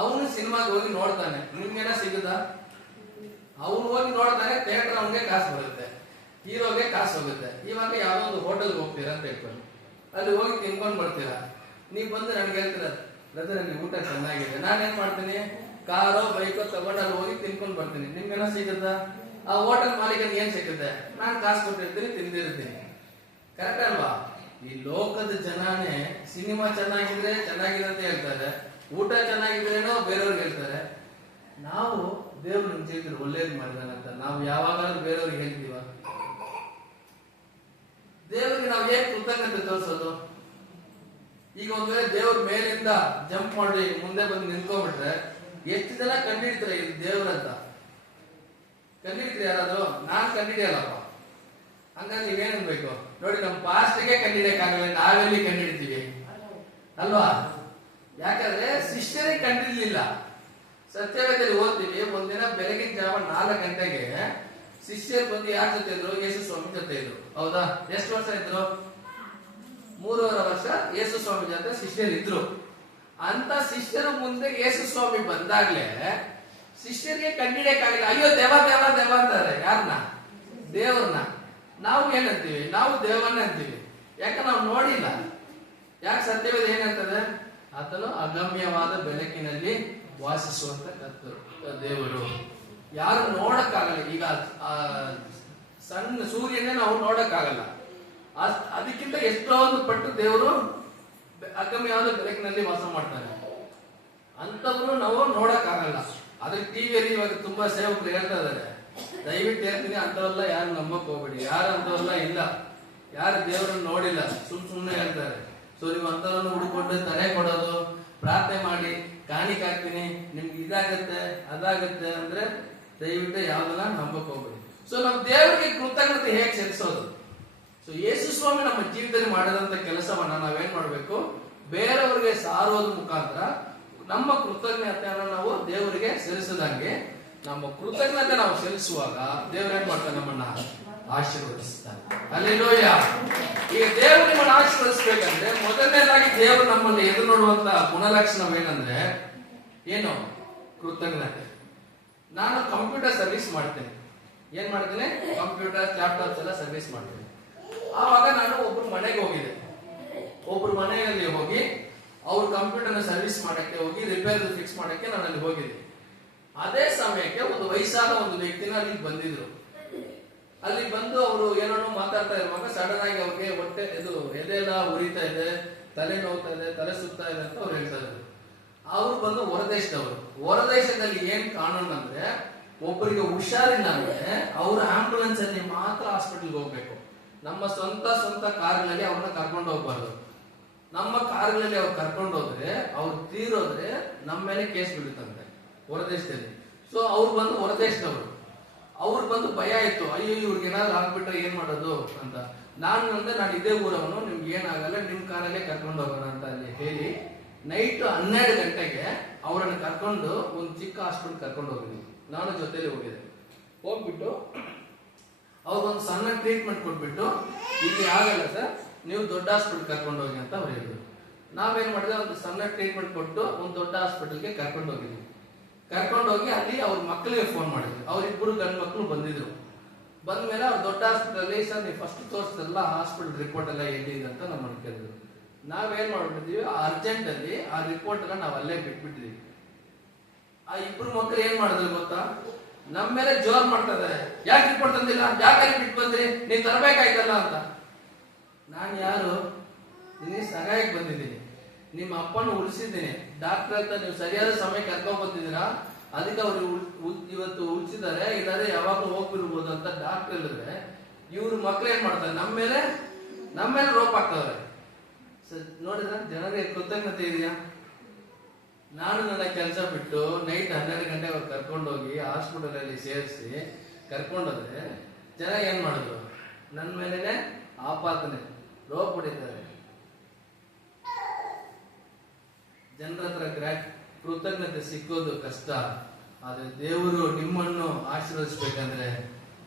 ಅವನು ಸಿನಿಮಾಗೆ ಹೋಗಿ ನೋಡ್ತಾನೆ, ನಿಮ್ಗೇನ ಸಿಗುತ್ತಾ? ಅವನು ಹೋಗಿ ನೋಡ್ತಾನೆ, ಥಿಯೇಟರ್ ಅವನಿಗೆ ಕಾಸು ಬರುತ್ತೆ, ಹೀರೋಗೆ ಕಾಸು ಹೋಗುತ್ತೆ. ಇವಾಗ ಯಾವ್ದೋ ಒಂದು ಹೋಟೆಲ್ಗೆ ಹೋಗ್ತೀರಾ ಅಂತ ಹೇಳ್ಕೊಂಡು ಅಲ್ಲಿ ಹೋಗಿ ತಿನ್ಕೊಂಡ್ ಬರ್ತೀರಾ. ನೀವ್ ಬಂದು ನನ್ಗೆ ಹೇಳ್ತೀರ, ಬ್ರದರ್ ಅಲ್ಲಿ ಊಟ ಚೆನ್ನಾಗಿದೆ, ನಾನೇನ್ ಮಾಡ್ತೀನಿ, ಕಾರೋ ಬೈಕೋ ತಗೊಂಡು ಅಲ್ಲಿ ಹೋಗಿ ತಿನ್ಕೊಂಡ್ ಬರ್ತೀನಿ. ನಿಮ್ಗೇನೋ ಸಿಗುತ್ತಾ? ಆ ಹೋಟೆಲ್ ಮಾಲೀಕನ್ ಏನ್ ಸಿಗುತ್ತೆ? ನಾನ್ ಕಾಸು ಕೊಟ್ಟಿರ್ತೀನಿ, ತಿಂದಿರ್ತೀನಿ. ಕರೆಕ್ಟ್ ಅಲ್ವಾ? ಈ ಲೋಕದ ಜನನೇ ಸಿನಿಮಾ ಚೆನ್ನಾಗಿದೆ ಅಂತ ಹೇಳ್ತಾರೆ, ಊಟ ಚೆನ್ನಾಗಿದ್ರೇನೋ ಬೇರೆಯವ್ರಿಗೆ ಹೇಳ್ತಾರೆ. ನಾವು ದೇವ್ರು ನಮ್ ಜೀವಿತದಲ್ಲಿ ಒಳ್ಳೇದು ಮಾಡಿದಾನಂತ ನಾವು ಯಾವಾಗಾದ್ರೂ ಬೇರೆಯವ್ರಿಗೆ ಹೇಳ್ತೀವ? ದೇವ್ರಿಗೆ ನಾವು ಹೇಗೆ ಕೃತಜ್ಞತೆ ತೋರಿಸೋದು? ಈಗ ಒಂದ್ ವೇಳೆ ದೇವ್ರ ಮೇಲಿಂದ ಜಂಪ್ ಮಾಡಿ ಮುಂದೆ ಬಂದು ನಿಂತ್ಕೊಂಡ್ಬಿಟ್ರೆ ಎಷ್ಟು ಜನ ಕಂಡಿಡ್ತಾರೆ ಇದು ದೇವ್ರಂತ? ಕಂಡಿಡ್ತೀರಿ ಯಾರಾದ್ರು? ನಾನ್ ಕಂಡಿಡಿಯಲ್ಲಪ್ಪ. ಹಂಗಾಗಿ ನೀವೇನ್ ಅನ್ಬೇಕು ನೋಡಿ, ನಮ್ ಪಾಸ್ಟ್ಗೆ ಕಂಡಿಡಿಯಕ್ಕಾಗಲ್ಲ, ನಾವೆಲ್ಲಿ ಕಂಡಿಡ್ತೀವಿ ಅಲ್ವಾ? ಯಾಕಂದ್ರೆ ಶಿಷ್ಯರಿಗೆ ಕಂಡಿಡ್ಲಿಲ್ಲ. ಸತ್ಯವೇದಲ್ಲಿ ಓದ್ತೀವಿ, ಒಂದಿನ ಬೆಳಗಿನ ಜಾವ 4 ಗಂಟೆಗೆ ಶಿಷ್ಯರು ಬಂದು ಯಾರ ಜೊತೆ ಇದ್ರು? ಯೇಸು ಸ್ವಾಮಿ ಜೊತೆ ಇದ್ರು. ಹೌದಾ? ಎಷ್ಟು ವರ್ಷ ಇದ್ರು? 3.5 ವರ್ಷ ಯೇಸು ಸ್ವಾಮಿ ಜೊತೆ ಶಿಷ್ಯರು ಇದ್ರು. ಅಂತ ಶಿಷ್ಯರ ಮುಂದೆ ಯೇಸು ಸ್ವಾಮಿ ಬಂದಾಗ್ಲೇ ಶಿಷ್ಯರಿಗೆ ಕಂಡಿಡಿಯಕ್ಕಾಗಿಲ್ಲ. ಅಯ್ಯೋ ದೇವ ದೇವ ದೇವ ಅಂತಾರೆ. ಯಾರನ್ನ? ದೇವ್ರನ್ನ. ನಾವು ಏನಂತೀವಿ? ನಾವು ದೇವರನ್ನ ಅಂತೀವಿ. ಯಾಕೆ ನಾವು ನೋಡಿಲ್ಲ. ಯಾಕೆ ಸತ್ಯವೇದ ಏನಂತದೆ? ಆತನು ಅಗಮ್ಯವಾದ ಬೆಳಕಿನಲ್ಲಿ ವಾಸಿಸುವಂತ ದೇವರು. ಯಾರು ನೋಡಕ್ಕಾಗಲ್ಲ. ಈಗ ಸಣ್ಣ ಸೂರ್ಯನೇ ನಾವು ನೋಡಕ್ಕಾಗಲ್ಲ, ಅದಕ್ಕಿಂತ ಎಷ್ಟೊಂದು ಪಟ್ಟು ದೇವರು ಅಗಮ್ಯವಾದ ಬೆಳಕಿನಲ್ಲಿ ವಾಸ ಮಾಡ್ತಾರೆ. ಅಂತವ್ರು ನಾವು ನೋಡಕ್ಕಾಗಲ್ಲ. ಅದ್ರ ಟಿವಿಯಲ್ಲಿ ಇವಾಗ ತುಂಬಾ ಸೇವಕರು ಹೇಳ್ತಾ ಇದಾರೆ, ದಯವಿಟ್ಟು ಹೇಳ್ತೀನಿ, ಅಂತವಲ್ಲ ಯಾರು ನಂಬಕ್ ಹೋಗ್ಬೇಡಿ, ಯಾರು ಅಂತವಲ್ಲ ಇಲ್ಲ, ಯಾರು ದೇವರನ್ನು ನೋಡಿಲ್ಲ, ಸುಮ್ನೆ ಹೇಳ್ತಾರೆ. ಸೊ ನೀವು ಅಂತವರನ್ನು ಹುಡ್ಕೊಂಡು ತಡೆ ಕೊಡೋದು, ಪ್ರಾರ್ಥನೆ ಮಾಡಿ ಕಾಣಿಕೆ ಹಾಕ್ತೀನಿ ನಿಮ್ಗೆ ಇದಾಗತ್ತೆ ಅದಾಗತ್ತೆ ಅಂದ್ರೆ ದಯವಿಟ್ಟು ಯಾವ್ದನ್ನ ನಂಬಕ್ ಹೋಗ್ಬೇಡಿ. ಸೊ ನಾವು ದೇವರಿಗೆ ಕೃತಜ್ಞತೆ ಹೇಗೆ ಸಲ್ಲಿಸೋದು? ಸೊ ಯೇಸು ಸ್ವಾಮಿ ನಮ್ಮ ಜೀವಿತದಲ್ಲಿ ಮಾಡಿದಂತ ಕೆಲಸವನ್ನ ನಾವೇನ್ ಮಾಡ್ಬೇಕು? ಬೇರೆಯವರಿಗೆ ಸಾರೋದ್ರ ಮುಖಾಂತರ ನಮ್ಮ ಕೃತಜ್ಞತೆಯನ್ನ ನಾವು ದೇವರಿಗೆ ಸಲ್ಲಿಸದಂಗೆ, ನಮ್ಮ ಕೃತಜ್ಞತೆ ನಾವು ಸಲ್ಲಿಸುವಾಗ ದೇವ್ರ ಏನ್ ಮಾಡ್ತಾನೆ? ನಮ್ಮನ್ನ ಆಶೀರ್ವದಿಸ್ತಾನೆ. ಹಲ್ಲೆಲೂಯಾ. ಈಗ ದೇವರು ನಿಮ್ಮನ್ನು ಆಶೀರ್ವದಿಸ್ಬೇಕಂದ್ರೆ ಮೊದಲನೇದಾಗಿ ದೇವರು ನಮ್ಮಲ್ಲಿ ಎದುರು ನೋಡುವಂತ ಗುಣಲಕ್ಷಣವೇನಂದ್ರೆ ಏನು? ಕೃತಜ್ಞತೆ. ನಾನು ಕಂಪ್ಯೂಟರ್ ಸರ್ವಿಸ್ ಮಾಡ್ತೇನೆ. ಏನ್ ಮಾಡ್ತೇನೆ? ಕಂಪ್ಯೂಟರ್ ಲ್ಯಾಪ್ಟಾಪ್ಸ್ ಎಲ್ಲ ಸರ್ವಿಸ್ ಮಾಡ್ತೇನೆ. ಆವಾಗ ನಾನು ಒಬ್ರು ಮನೆಗೆ ಹೋಗಿದ್ದೆ. ಒಬ್ರು ಮನೆಯಲ್ಲಿ ಹೋಗಿ ಅವ್ರ ಕಂಪ್ಯೂಟರ್ನ ಸರ್ವಿಸ್ ಮಾಡಕ್ಕೆ ಹೋಗಿ ರಿಪೇರ್ ಫಿಕ್ಸ್ ಮಾಡಕ್ಕೆ ನಾನು ಅಲ್ಲಿ ಹೋಗಿದ್ದೆ. ಅದೇ ಸಮಯಕ್ಕೆ ಒಂದು ವಯಸ್ಸಾದ ಒಂದು ವ್ಯಕ್ತಿನ ಅಲ್ಲಿ ಬಂದಿದ್ರು. ಅಲ್ಲಿ ಬಂದು ಅವರು ಏನೋ ಮಾತಾಡ್ತಾ ಇರುವಾಗ ಸಡನ್ ಆಗಿ ಅವ್ರಿಗೆ ಹೊಟ್ಟೆ ಎದೆಲ್ಲ ಉರಿತಾ ಇದೆ, ತಲೆ ನೋವ್ತಾ ಇದೆ, ತಲೆ ಸುತ್ತಾ ಇದೆ ಅಂತ ಅವ್ರು ಹೇಳ್ತಾ ಇದ್ರು. ಅವ್ರು ಬಂದು ಹೊರದೇಶದವರು. ಹೊರದೇಶದಲ್ಲಿ ಏನ್ ಕಾನೂನು ಅಂದ್ರೆ, ಒಬ್ಬರಿಗೆ ಹುಷಾರಿಲ್ಲ ಅಂದ್ರೆ ಅವ್ರ ಆಂಬುಲೆನ್ಸ್ ಅಲ್ಲಿ ಮಾತ್ರ ಹಾಸ್ಪಿಟಲ್ಗೆ ಹೋಗ್ಬೇಕು. ನಮ್ಮ ಸ್ವಂತ ಕಾರ್ಗಳಲ್ಲಿ ಅವ್ರನ್ನ ಕರ್ಕೊಂಡು ಹೋಗ್ಬಾರ್ದು. ನಮ್ಮ ಕಾರ್ಗಳಲ್ಲಿ ಅವ್ರು ಕರ್ಕೊಂಡು ಹೋದ್ರೆ, ಅವ್ರು ತೀರೋದ್ರೆ ನಮ್ಮ ಮೇಲೆ ಕೇಸ್ ಬೀಳುತ್ತಂತೆ ಹೊರದೇಶದಲ್ಲಿ. ಸೊ ಅವ್ರು ಬಂದು ಹೊರದೇಶದವರು. ಅವ್ರು ಬಂದು ಭಯ ಆಯ್ತು, ಅಯ್ಯೋ ಇವ್ರಿಗೆ ಏನಾದ್ರು ಆಗ್ಬಿಟ್ರೆ ಏನ್ ಮಾಡೋದು ಅಂತ. ನಾನು ಇದೇ ಊರವನು, ನಿಮ್ಗೆ ಏನಾಗಲ್ಲ, ನಿಮ್ ಕಾರಲ್ಲೇ ಕರ್ಕೊಂಡು ಹೋಗೋಣ ಅಂತ ಅಲ್ಲಿ ಹೇಳಿ ನೈಟ್ 12 ಗಂಟೆಗೆ ಅವರನ್ನು ಕರ್ಕೊಂಡು ಒಂದು ಚಿಕ್ಕ ಹಾಸ್ಪಿಟಲ್ ಕರ್ಕೊಂಡು ಹೋಗಿದ್ವಿ. ನಾನು ಜೊತೆಲಿ ಹೋಗಿದ್ದೆ. ಹೋಗ್ಬಿಟ್ಟು ಅವ್ರಿಗೊಂದು ಸಣ್ಣ ಟ್ರೀಟ್ಮೆಂಟ್ ಕೊಟ್ಬಿಟ್ಟು, ಇಲ್ಲಿ ಆಗಲ್ಲ ಸರ್, ನೀವು ದೊಡ್ಡ ಹಾಸ್ಪಿಟಲ್ ಕರ್ಕೊಂಡು ಹೋಗಿ ಅಂತ ಅವ್ರು ಹೇಳಿದ್ರು. ನಾವೇನ್ ಮಾಡಿದ್ರೆ ಒಂದು ಸಣ್ಣ ಟ್ರೀಟ್ಮೆಂಟ್ ಕೊಟ್ಟು ಒಂದು ದೊಡ್ಡ ಹಾಸ್ಪಿಟಲ್ಗೆ ಕರ್ಕೊಂಡು ಹೋಗಿದ್ವಿ. ಕರ್ಕೊಂಡು ಹೋಗಿ ಅಲ್ಲಿ ಅವ್ರ ಮಕ್ಕಳಿಗೆ ಫೋನ್ ಮಾಡಿದ್ವಿ. ಅವ್ರಿಬ್ಬರು ಗಂಡು ಮಕ್ಕಳು ಬಂದಿದ್ರು. ಬಂದ್ಮೇಲೆ ಅವ್ರು ದೊಡ್ಡ ಹಾಸ್ಪಿಟಲ್, ಸರ್ ನೀವು ಫಸ್ಟ್ ತೋರಿಸಿದ್ರಲ್ಲ ಹಾಸ್ಪಿಟಲ್ ರಿಪೋರ್ಟ್ ಎಲ್ಲ ಎಲ್ಲಿದೆ ಅಂತ ನಮ್ಮನ್ನು ಕೇಳಿದ್ರು. ನಾವೇನ್ ಮಾಡ್ಬಿಟ್ಟಿದ್ವಿ, ಅರ್ಜೆಂಟ್ ಅಲ್ಲಿ ಆ ರಿಪೋರ್ಟ್ ಎಲ್ಲ ನಾವ್ ಅಲ್ಲೇ ಬಿಟ್ಬಿಟ್ಟಿದ್ವಿ. ಆ ಇಬ್ರು ಮಕ್ಕಳು ಏನ್ ಮಾಡಿದ್ರು ಗೊತ್ತಾ? ನಮ್ಮ ಮೇಲೆ ಜೋರ್ ಮಾಡ್ತಾ ಇದಾರೆ, ಯಾಕೆ ರಿಪೋರ್ಟ್ ತಂದಿಲ್ಲ, ಯಾಕೆ ಬಿಟ್ಟು ಬಂದ್ರಿ, ನೀವ್ ತರಬೇಕಾಯ್ತಲ್ಲ ಅಂತ. ನಾನ್ ಯಾರು? ನಿನ್ನೆ ಸಹಾಯಕ್ಕೆ ಬಂದಿದ್ದೀನಿ, ನಿಮ್ಮ ಅಪ್ಪನ ಉಳಿಸಿದ್ದೀನಿ. ಡಾಕ್ಟರ್ ಅಂತ ನೀವು ಸರಿಯಾದ ಸಮಯ ಕರ್ಕೊಂಡ್ ಬಂದಿದ್ದೀರಾ, ಅದಕ್ಕೆ ಅವ್ರು ಇವತ್ತು ಉಳಿಸಿದ್ದಾರೆ, ಇಲ್ಲಾದ್ರೆ ಯಾವಾಗಲೂ ಹೋಗ್ಬಿರ್ಬೋದು ಅಂತ ಡಾಕ್ಟರ್ ಹೇಳಿದ್ರೆ, ಇವ್ರ ಮಕ್ಳು ಏನ್ ಮಾಡ್ತಾರೆ? ನಮ್ಮ ಮೇಲೆ ರೋಪ್ ಆಗ್ತವ್ರೆ. ನೋಡಿದ್ರ ಜನರಿಗೆ ಕೃತಜ್ಞತೆ ಇದೆಯಾ? ನಾನು ನನ್ನ ಕೆಲಸ ಬಿಟ್ಟು ನೈಟ್ 12 ಗಂಟೆ ಅವ್ರು ಕರ್ಕೊಂಡು ಹೋಗಿ ಹಾಸ್ಪಿಟಲ್ ಅಲ್ಲಿ ಸೇರಿಸಿ ಕರ್ಕೊಂಡೋದ್ರೆ ಜನ ಏನ್ ಮಾಡಿದ್ರು? ನನ್ನ ಮೇಲೆನೆ ಆಪಾದನೆ, ರೋಪ್ ಹೊಡಿತಾರೆ. ಜನರ ಹತ್ರ ಕೃತಜ್ಞತೆ ಸಿಕ್ಕೋದು ಕಷ್ಟ. ಆದ್ರೆ ದೇವರು ನಿಮ್ಮನ್ನು ಆಶೀರ್ವದಿಸ್ಬೇಕಂದ್ರೆ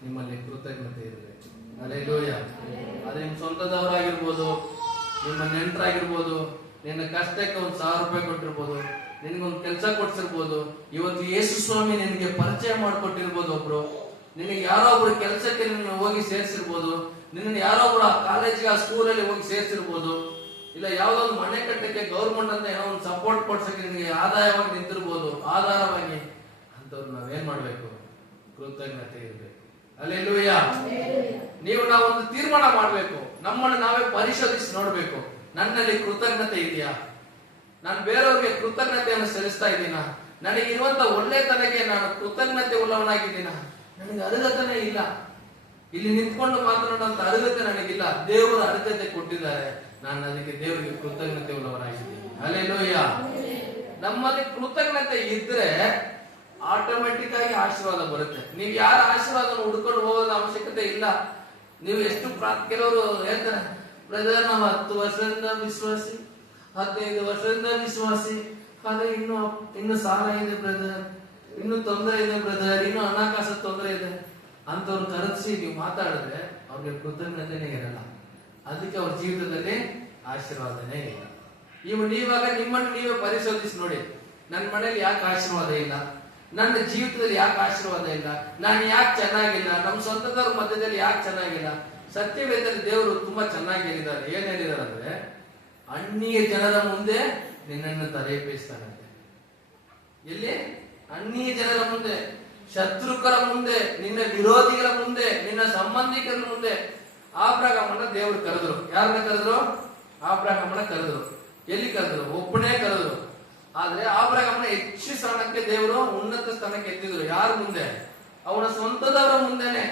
ನಿಮ್ಮಲ್ಲಿ ಕೃತಜ್ಞತೆ ಇರಬೇಕು. ಹಲ್ಲೆಲೂಯಾ. ಅದು ನಿಮ್ ಸ್ವಂತದವರಾಗಿರ್ಬೋದು, ನಿಮ್ಮ ನೆಂಟರಾಗಿರ್ಬೋದು, ನಿನ್ನ ಕಷ್ಟಕ್ಕೆ 1,000 ರೂಪಾಯಿ ಕೊಟ್ಟಿರ್ಬೋದು, ನಿನಗೊಂದು ಕೆಲಸ ಕೊಡ್ಸಿರ್ಬೋದು. ಇವತ್ತು ಯೇಸು ಸ್ವಾಮಿ ನಿನಗೆ ಪರಿಚಯ ಮಾಡಿಕೊಟ್ಟಿರ್ಬೋದು. ಒಬ್ರು ನಿನಗೆ ಯಾರೋ ಒಬ್ರು ಕೆಲಸಕ್ಕೆ ನಿನ್ನ ಹೋಗಿ ಸೇರಿಸಿರ್ಬೋದು, ನಿನ್ನ ಯಾರೋ ಒಬ್ರು ಆ ಕಾಲೇಜಿಗೆ ಆ ಸ್ಕೂಲಲ್ಲಿ ಹೋಗಿ ಸೇರಿಸಿರ್ಬೋದು, ಇಲ್ಲ ಯಾವ್ದೋ ಒಂದು ಮನೆ ಕಟ್ಟಕ್ಕೆ ಗೌರ್ಮೆಂಟ್ ಅಂತ ಏನೋ ಒಂದು ಸಪೋರ್ಟ್ ಕೊಡ್ಸಕ್ಕೆ ನಿನಗೆ ಆದಾಯವಾಗಿ ನಿಂತಿರ್ಬೋದು, ಆಧಾರವಾಗಿ. ಅಂತವ್ರು ನಾವೇನ್ ಮಾಡ್ಬೇಕು? ಕೃತಜ್ಞತೆ ಇರ್ಬೇಕು. ಹಲ್ಲೆಲೂಯಾ. ನಾವೊಂದು ತೀರ್ಮಾನ ಮಾಡ್ಬೇಕು, ನಮ್ಮನ್ನು ನಾವೇ ಪರಿಶೋಧಿಸಿ ನೋಡ್ಬೇಕು. ನನ್ನಲ್ಲಿ ಕೃತಜ್ಞತೆ ಇದೆಯಾ? ನಾನು ಬೇರೆಯವ್ರಿಗೆ ಕೃತಜ್ಞತೆಯನ್ನು ಸಲ್ಲಿಸ್ತಾ ಇದ್ದೀನಾ? ನನಗಿರುವಂತ ಒಳ್ಳೆತನಕ್ಕೆ ನಾನು ಕೃತಜ್ಞತೆ ಉಳ್ಳವನಾಗಿದ್ದೀನ? ನನಗೆ ಅರ್ಹತೆ ಇಲ್ಲ. ಇಲ್ಲಿ ನಿಂತ್ಕೊಂಡು ಮಾತನಾಡುವಂತ ಅರ್ಹತೆ ನನಗಿಲ್ಲ. ದೇವರು ಅರ್ಹತೆ ಕೊಟ್ಟಿದ್ದಾರೆ, ನಾನು ಅದಕ್ಕೆ ದೇವರಿಗೆ ಕೃತಜ್ಞತೆ ಉಳ್ಳವನಾಗಿದ್ದೀನಿ. ಹಲ್ಲೆಲೂಯಾ. ನಮ್ಮಲ್ಲಿ ಕೃತಜ್ಞತೆ ಇದ್ರೆ ಆಟೋಮೆಟಿಕ್ ಆಗಿ ಆಶೀರ್ವಾದ ಬರುತ್ತೆ. ನೀವು ಯಾರ ಆಶೀರ್ವಾದ ಹುಡ್ಕೊಂಡು ಹೋಗೋದ ಅವಶ್ಯಕತೆ ಇಲ್ಲ. ನೀವು ಎಷ್ಟು ಕೆಲವರು ಹೇಳ್ತಾರೆ, ಬ್ರದರ್ ನಾವು 10 ವರ್ಷದಿಂದ ವಿಶ್ವಾಸಿ, 15 ವರ್ಷದಿಂದ ವಿಶ್ವಾಸಿ, ಆದ್ರೆ ಇನ್ನು ಸಾಲ ಇದೆ ಬ್ರದರ್, ಇನ್ನು ತೊಂದರೆ ಇದೆ ಬ್ರದರ್, ಇನ್ನು ಹಣಕಾಸು ತೊಂದರೆ ಇದೆ ಅಂತವ್ರು ಕರೆಸಿ ನೀವು ಮಾತಾಡಿದ್ರೆ ಅವ್ರಿಗೆ ಕೃತಜ್ಞತೆನೇ ಇರಲ್ಲ. ಅದಕ್ಕೆ ಅವ್ರ ಜೀವಿತದಲ್ಲಿ ಆಶೀರ್ವಾದನೇ ಇಲ್ಲ. ನೀವಾಗ ನಿಮ್ಮನ್ನು ನೀವೇ ಪರಿಶೋಧಿಸಿ ನೋಡಿ. ನನ್ನ ಮನೇಲಿ ಯಾಕೆ ಆಶೀರ್ವಾದ ಇಲ್ಲ? ನನ್ನ ಜೀವಿತದಲ್ಲಿ ಯಾಕೆ ಆಶೀರ್ವಾದ ಇಲ್ಲ? ನಾನು ಯಾಕೆ ಚೆನ್ನಾಗಿಲ್ಲ? ನಮ್ಮ ಸ್ವಂತದವ್ರ ಮಧ್ಯದಲ್ಲಿ ಯಾಕೆ ಚೆನ್ನಾಗಿಲ್ಲ? ಸತ್ಯವೇದದಲ್ಲಿ ದೇವರು ತುಂಬಾ ಚೆನ್ನಾಗಿ ಹೇಳಿದ್ದಾರೆ. ಏನ್ ಹೇಳಿದಾರೆ ಅಂದ್ರೆ, ಅನ್ಯ ಜನರ ಮುಂದೆ ನಿನ್ನನ್ನು ತಲೆಪಿಸ್ತಾನಂತೆ. ಎಲ್ಲಿ? ಅನ್ಯ ಜನರ ಮುಂದೆ, ಶತ್ರುಕರ ಮುಂದೆ, ನಿನ್ನ ವಿರೋಧಿಗಳ ಮುಂದೆ, ನಿನ್ನ ಸಂಬಂಧಿಕರ ಮುಂದೆ. ಆಬ್ರಹಾಮನ ದೇವರು ಕರೆದ್ರು. ಯಾರನ್ನ ಕರೆದ್ರು? ಆಬ್ರಹಾಮನ ಕರೆದ್ರು. ಎಲ್ಲಿ ಕರೆದ್ರು? ಒಬ್ಬನೇ ಕರೆದ್ರು. ಆದ್ರೆ ಆಬ್ರಹಾಮನ ಹೆಚ್ಚು ಸ್ಥಾನಕ್ಕೆ ದೇವರು ಉನ್ನತ ಸ್ಥಾನಕ್ಕೆ ಎತ್ತಿದ್ರು. ಯಾರ ಮುಂದೆ? ಅವನ ಸ್ವಂತದವರ ಮುಂದೆನೆ.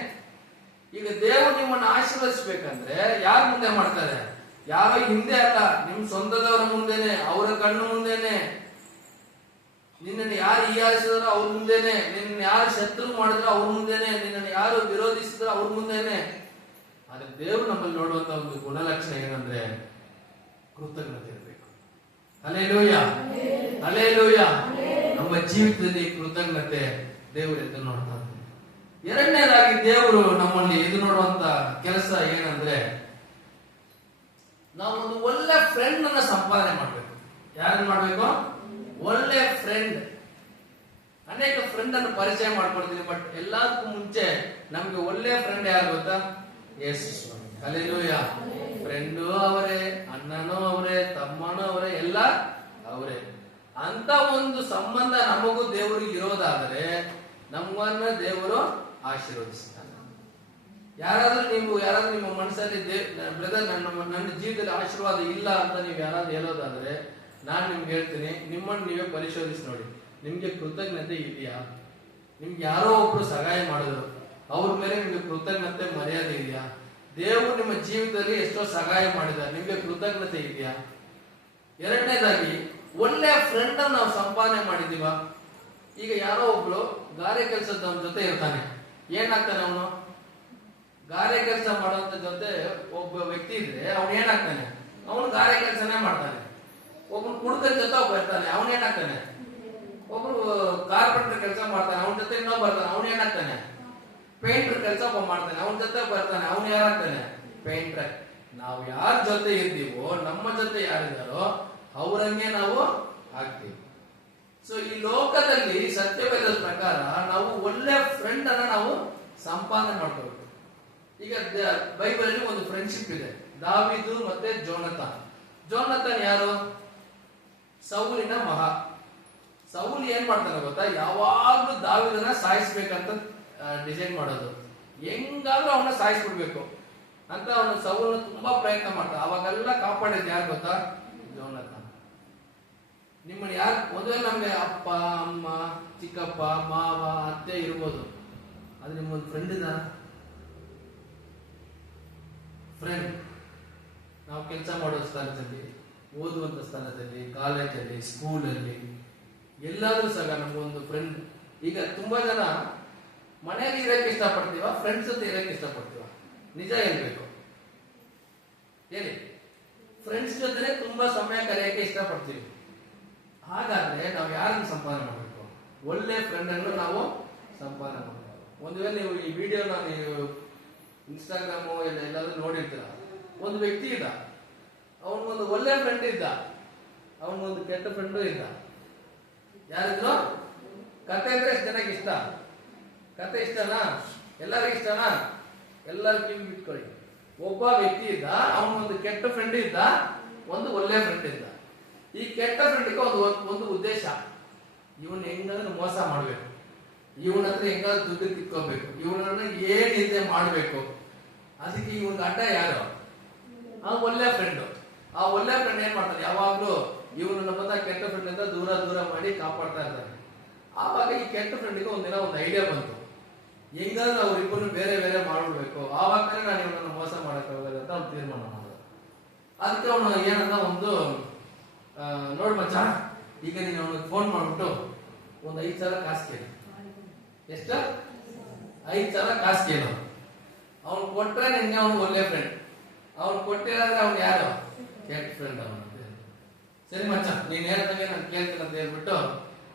ಈಗ ದೇವರು ನಿಮ್ಮನ್ನು ಆಶೀರ್ವದಿಸ್ಬೇಕಂದ್ರೆ ಯಾರ ಮುಂದೆ ಮಾಡ್ತಾರೆ? ಯಾರೋ ಹಿಂದೆ ಅಲ್ಲ, ನಿಮ್ ಸ್ವಂತದವರ ಮುಂದೆನೆ, ಅವರ ಕಣ್ಣು ಮುಂದೆನೆ. ನಿನ್ನನ್ನು ಯಾರು ಹೀಯಾಳಿಸಿದ್ರು ಅವ್ರ ಮುಂದೆನೆ, ನಿನ್ನ ಯಾರು ಶತ್ರು ಮಾಡಿದ್ರು ಅವ್ರ ಮುಂದೆನೆ, ನಿನ್ನನ್ನು ಯಾರು ವಿರೋಧಿಸಿದ್ರು ಅವ್ರ ಮುಂದೆನೆ. ಆದ್ರೆ ದೇವರು ನಮ್ಮಲ್ಲಿ ನೋಡುವಂತ ಒಂದು ಗುಣಲಕ್ಷಣ ಏನಂದ್ರೆ ಕೃತಜ್ಞತೆ ಇರಬೇಕು. Hallelujah, hallelujah. ನಮ್ಮ ಜೀವಿತದಲ್ಲಿ ಕೃತಜ್ಞತೆ ದೇವರು ಎದ್ದು ನೋಡ್ತಾರೆ. ಎರಡನೇದಾಗಿ ದೇವರು ನಮ್ಮಲ್ಲಿ ಎದು ನೋಡುವಂತ ಕೆಲಸ ಏನಂದ್ರೆ, ನಾವೊಂದು ಒಳ್ಳೆ ಫ್ರೆಂಡ್ ಅನ್ನ ಸಂಪಾದನೆ ಮಾಡ್ಬೇಕು. ಯಾರನ್ನ ಮಾಡ್ಬೇಕು? ಒಳ್ಳೆ ಫ್ರೆಂಡ್. ಅನೇಕ ಫ್ರೆಂಡ್ ಅನ್ನು ಪರಿಚಯ ಮಾಡ್ಕೊಡ್ತೀವಿ, ಬಟ್ ಎಲ್ಲದಕ್ಕೂ ಮುಂಚೆ ನಮ್ಗೆ ಒಳ್ಳೆ ಫ್ರೆಂಡ್ ಯಾರು ಗೊತ್ತಾ? ಯೇಸು ಸ್ವಾಮಿ. ಹಲ್ಲೆಲೂಯಾ. ಫ್ರೆಂಡು ಅವರೇ, ಅಣ್ಣನೂ ಅವರೇ, ತಮ್ಮನೂ ಅವರೇ, ಎಲ್ಲ ಅವರೇ. ಅಂತ ಒಂದು ಸಂಬಂಧ ನಮಗೂ ದೇವರಿಗೆ ಇರೋದಾದರೆ ನಮ್ಮನ್ನ ದೇವರು ಆಶೀರ್ವದಿಸ್ತಾನೆ. ಯಾರಾದ್ರೂ ನಿಮ್ಮ ಮನಸ್ಸಲ್ಲಿ ಬ್ರದರ್ ನನ್ನ ಜೀವಿತದಲ್ಲಿ ಆಶೀರ್ವಾದ ಇಲ್ಲ ಅಂತ ನೀವು ಯಾರಾದ್ರೂ ಹೇಳೋದಾದ್ರೆ ನಾನು ನಿಮ್ಗೆ ಹೇಳ್ತೀನಿ, ನಿಮ್ಮನ್ನು ನೀವೇ ಪರಿಶೋಧಿಸಿ ನೋಡಿ. ನಿಮ್ಗೆ ಕೃತಜ್ಞತೆ ಇದೆಯಾ? ನಿಮ್ಗೆ ಯಾರೋ ಒಬ್ರು ಸಹಾಯ ಮಾಡಿದ್ರು, ಅವ್ರ ಮೇಲೆ ನಿಮ್ಗೆ ಕೃತಜ್ಞತೆ ಮರ್ಯಾದೆ ಇದೆಯಾ? ದೇವರು ನಿಮ್ಮ ಜೀವಿತದಲ್ಲಿ ಎಷ್ಟೋ ಸಹಾಯ ಮಾಡಿದ್ದಾರೆ, ನಿಮ್ಗೆ ಕೃತಜ್ಞತೆ ಇದೆಯಾ? ಎರಡನೇದಾಗಿ, ಒಳ್ಳೆ ಫ್ರೆಂಡ್ ಅನ್ನು ನಾವು ಸಂಪಾದನೆ ಮಾಡಿದೀವ. ಈಗ ಯಾರೋ ಒಬ್ರು ಗಾರೆ ಕೆಲಸದ ಜೊತೆ ಇರ್ತಾನೆ. ಏನಾಗ್ತಾನೆ ಅವನು? ಗಾರೆ ಕೆಲಸ ಮಾಡುವಂತ ಜೊತೆ ಒಬ್ಬ ವ್ಯಕ್ತಿ ಇದ್ರೆ ಅವನು ಏನಾಗ್ತಾನೆ? ಅವನು ಗಾರೆ ಕೆಲಸನೇ ಮಾಡ್ತಾನೆ. ಒಬ್ಬನು ಕುಡುಕರ ಜೊತೆ ಒಬ್ಬ ಇರ್ತಾನೆ, ಅವನು ಏನಾಗ್ತಾನೆ? ಒಬ್ರು ಕಾರ್ಪೆಂಟರ್ ಕೆಲಸ ಮಾಡ್ತಾನೆ, ಅವನ ಜೊತೆ ಇನ್ನೊಬ್ಬ ಬರ್ತಾನೆ, ಅವನು ಏನಾಗ್ತಾನೆ? ಪೇಂಟರ್ ಕೆಲಸ ಒಬ್ಬ ಮಾಡ್ತಾನೆ, ಅವನ ಜೊತೆ ಬರ್ತಾನೆ, ಅವನು ಯಾರಾಗ್ತಾನೆ? ಪೇಂಟರ್. ನಾವು ಯಾರ ಜೊತೆ ಇರ್ತೀವೋ, ನಮ್ಮ ಜೊತೆ ಯಾರಿದಾರೋ ಅವರಂಗೆ ನಾವು ಆಗ್ತೀವಿ. ಸೊ ಈ ಲೋಕದಲ್ಲಿ ಸತ್ಯವೇದದ ಪ್ರಕಾರ ನಾವು ಒಳ್ಳೆ ಫ್ರೆಂಡ್ ಅನ್ನ ನಾವು ಸಂಪಾದನೆ ಮಾಡ್ಕೋಬೇಕು. ಈಗ ಬೈಬಲ್ ಅಲ್ಲಿ ಒಂದು ಫ್ರೆಂಡ್ಶಿಪ್ ಇದೆ, ದಾವೀದು ಮತ್ತೆ ಜೋನಥನ್ ಯಾರು? ಸೌಲಿನ ಮಗ. ಸೌಲ್ ಏನ್ ಮಾಡ್ತಾನೆ ಗೊತ್ತಾ? ಯಾವಾಗ್ಲೂ ದಾವೀದನ ಸಾಯಿಸ್ಬೇಕಂತ ಡಿಸೈನ್ ಮಾಡೋದು, ಹೆಂಗಾದ್ರೂ ಅವನ್ನ ಸಾಯಿಸ್ಬಿಡ್ಬೇಕು ಅಂತ ಅವನು ಸೌಲನ್ನ ತುಂಬಾ ಪ್ರಯತ್ನ ಮಾಡ್ತಾನೆ. ಅವಾಗೆಲ್ಲ ಕಾಪಾಡಿದ್ ಯಾರು ಗೊತ್ತಾ? ಜೋನಥನ್. ನಿಮ್ಮನ್ನ ಯಾರು ಮೊದಲೇ ನಮ್ಗೆ ಅಪ್ಪ, ಅಮ್ಮ, ಚಿಕ್ಕಪ್ಪ, ಮಾವ, ಅತ್ತೆ ಇರ್ಬೋದು, ಆದ್ರೆ ನಿಮ್ಮೊಂದು ಫ್ರೆಂಡ್ ಇದಾರ? ಫ್ರೆಂಡ್. ನಾವು ಕೆಲಸ ಮಾಡೋ ಸ್ಥಳದಲ್ಲಿ, ಓದುವಂತ ಸ್ಥಳದಲ್ಲಿ, ಕಾಲೇಜಲ್ಲಿ, ಸ್ಕೂಲಲ್ಲಿ, ಎಲ್ಲಾದ್ರೂ ಸಹ ನಮ್ಗೊಂದು ಫ್ರೆಂಡ್. ಈಗ ತುಂಬಾ ಜನ ಮನೆಯಲ್ಲಿ ಇರಕ್ಕೆ ಇಷ್ಟಪಡ್ತೀವ, ಫ್ರೆಂಡ್ಸ್ ಜೊತೆ ಇರಕ್ಕೆ ಇಷ್ಟಪಡ್ತೀವ? ನಿಜ ಹೇಳ್ಬೇಕು ಹೇಳಿ. ಫ್ರೆಂಡ್ಸ್ ಜೊತೆ ತುಂಬಾ ಸಮಯ ಕಳೆಯಕ್ಕೆ ಇಷ್ಟಪಡ್ತೀವಿ. ಹಾಗಾದ್ರೆ ನಾವು ಯಾರನ್ನು ಸಂಪಾದನೆ ಮಾಡಬೇಕು? ಒಳ್ಳೆ ಫ್ರೆಂಡ್ ಅನ್ನು ನಾವು ಸಂಪಾದನೆ ಮಾಡಬೇಕು. ಒಂದು ವೇಳೆ ನೀವು ಈ ವಿಡಿಯೋನ ನೀವು ಇನ್ಸ್ಟಾಗ್ರಾಮು ಎಲ್ಲಾದ್ರೂ ನೋಡಿರ್ತೀರ, ಒಂದು ವ್ಯಕ್ತಿ ಇದ್ದ, ಅವನಿಗೊಂದು ಒಳ್ಳೆ ಫ್ರೆಂಡ್ ಇದ್ದ, ಅವನೊಂದು ಕೆಟ್ಟ ಫ್ರೆಂಡು ಇದ್ದ. ಯಾರಿದ್ರು? ಕತೆ ಅಂದ್ರೆ ಎಷ್ಟು ಜನಕ್ಕೆ ಇಷ್ಟ? ಕತೆ ಇಷ್ಟನಾ? ಎಲ್ಲರಿಗೂ ಇಷ್ಟನಾ? ಎಲ್ಲರೂ ಕಿವಿ ಬಿಟ್ಕೊಳ್ಳಿ. ಒಬ್ಬ ವ್ಯಕ್ತಿ ಇದ್ದ, ಅವನೊಂದು ಕೆಟ್ಟ ಫ್ರೆಂಡ್ ಇದ್ದ, ಒಂದು ಒಳ್ಳೆ ಫ್ರೆಂಡ್ ಇದ್ದ. ಈ ಕೆಟ್ಟ ಫ್ರೆಂಡ್ಗೆ ಒಂದು ಉದ್ದೇಶ, ಇವನ್ ಹೆಂಗಾದ್ರೂ ಮೋಸ ಮಾಡ್ಬೇಕು, ಇವನ ಹತ್ರ ಹೆಂಗಾದ್ರೂ ದುಡ್ಡು ಕಿತ್ಕೋಬೇಕು, ಇವನನ್ನ ಏನಿದೆ ಮಾಡ್ಬೇಕು. ಅದಕ್ಕೆ ಇವನ್ ಅಡ್ಡ ಯಾರು? ಆ ಒಳ್ಳೆ ಫ್ರೆಂಡ್. ಆ ಒಳ್ಳೆ ಫ್ರೆಂಡ್ ಏನ್ ಮಾಡ್ತಾನೆ, ಯಾವಾಗ್ಲೂ ಇವನು ನಮ್ಮ ಕೆಟ್ಟ ಫ್ರೆಂಡ್ ಅಂತ ದೂರ ದೂರ ಮಾಡಿ ಕಾಪಾಡ್ತಾ ಇರ್ತಾನೆ. ಆವಾಗ ಈ ಕೆಟ್ಟ ಫ್ರೆಂಡ್ಗೆ ಒಂದಿನ ಒಂದು ಐಡಿಯಾ ಬಂತು, ಹೆಂಗಾದ್ರೂ ಅವ್ರಿಬ್ಬರು ಬೇರೆ ಬೇರೆ ಮಾಡ್ಬಿಡ್ಬೇಕು, ಆವಾಗ ನಾನು ಇವನನ್ನು ಮೋಸ ಮಾಡಕ್ ಹೋಗಲ್ಲ ಅಂತ ಅವ್ನು ತೀರ್ಮಾನ ಮಾಡಿದ. ಅದಕ್ಕೆ ಅವನು ಏನಂದ, ಒಂದು ನೋಡ್ ಮಚ್ಚ, ಈಗ ನೀನು ಅವನಿಗೆ ಫೋನ್ ಮಾಡ್ಬಿಟ್ಟು ಒಂದು 5,000 ಕಾಸು ಕೇಳಿ. ಎಷ್ಟ? 5,000 ಕಾಸು ಕೇಳು. ಅವ್ನು ಕೊಟ್ರೆ ನಿನ್ನೆ ಅವ್ನು ಒಳ್ಳೆ ಫ್ರೆಂಡ್, ಅವ್ನು ಕೊಟ್ಟಿರೋದ್ರೆ ಅವ್ನು ಯಾರು? ಕೆಟ್ಟ ಫ್ರೆಂಡ್ ಅವನು. ಸರಿ ಮಚ್ಚ, ನೀನ್ ಹೇಳ್ದಂಗೆ ನಾನು ಕೇಳ್ತೀನಿ ಅಂತ ಹೇಳ್ಬಿಟ್ಟು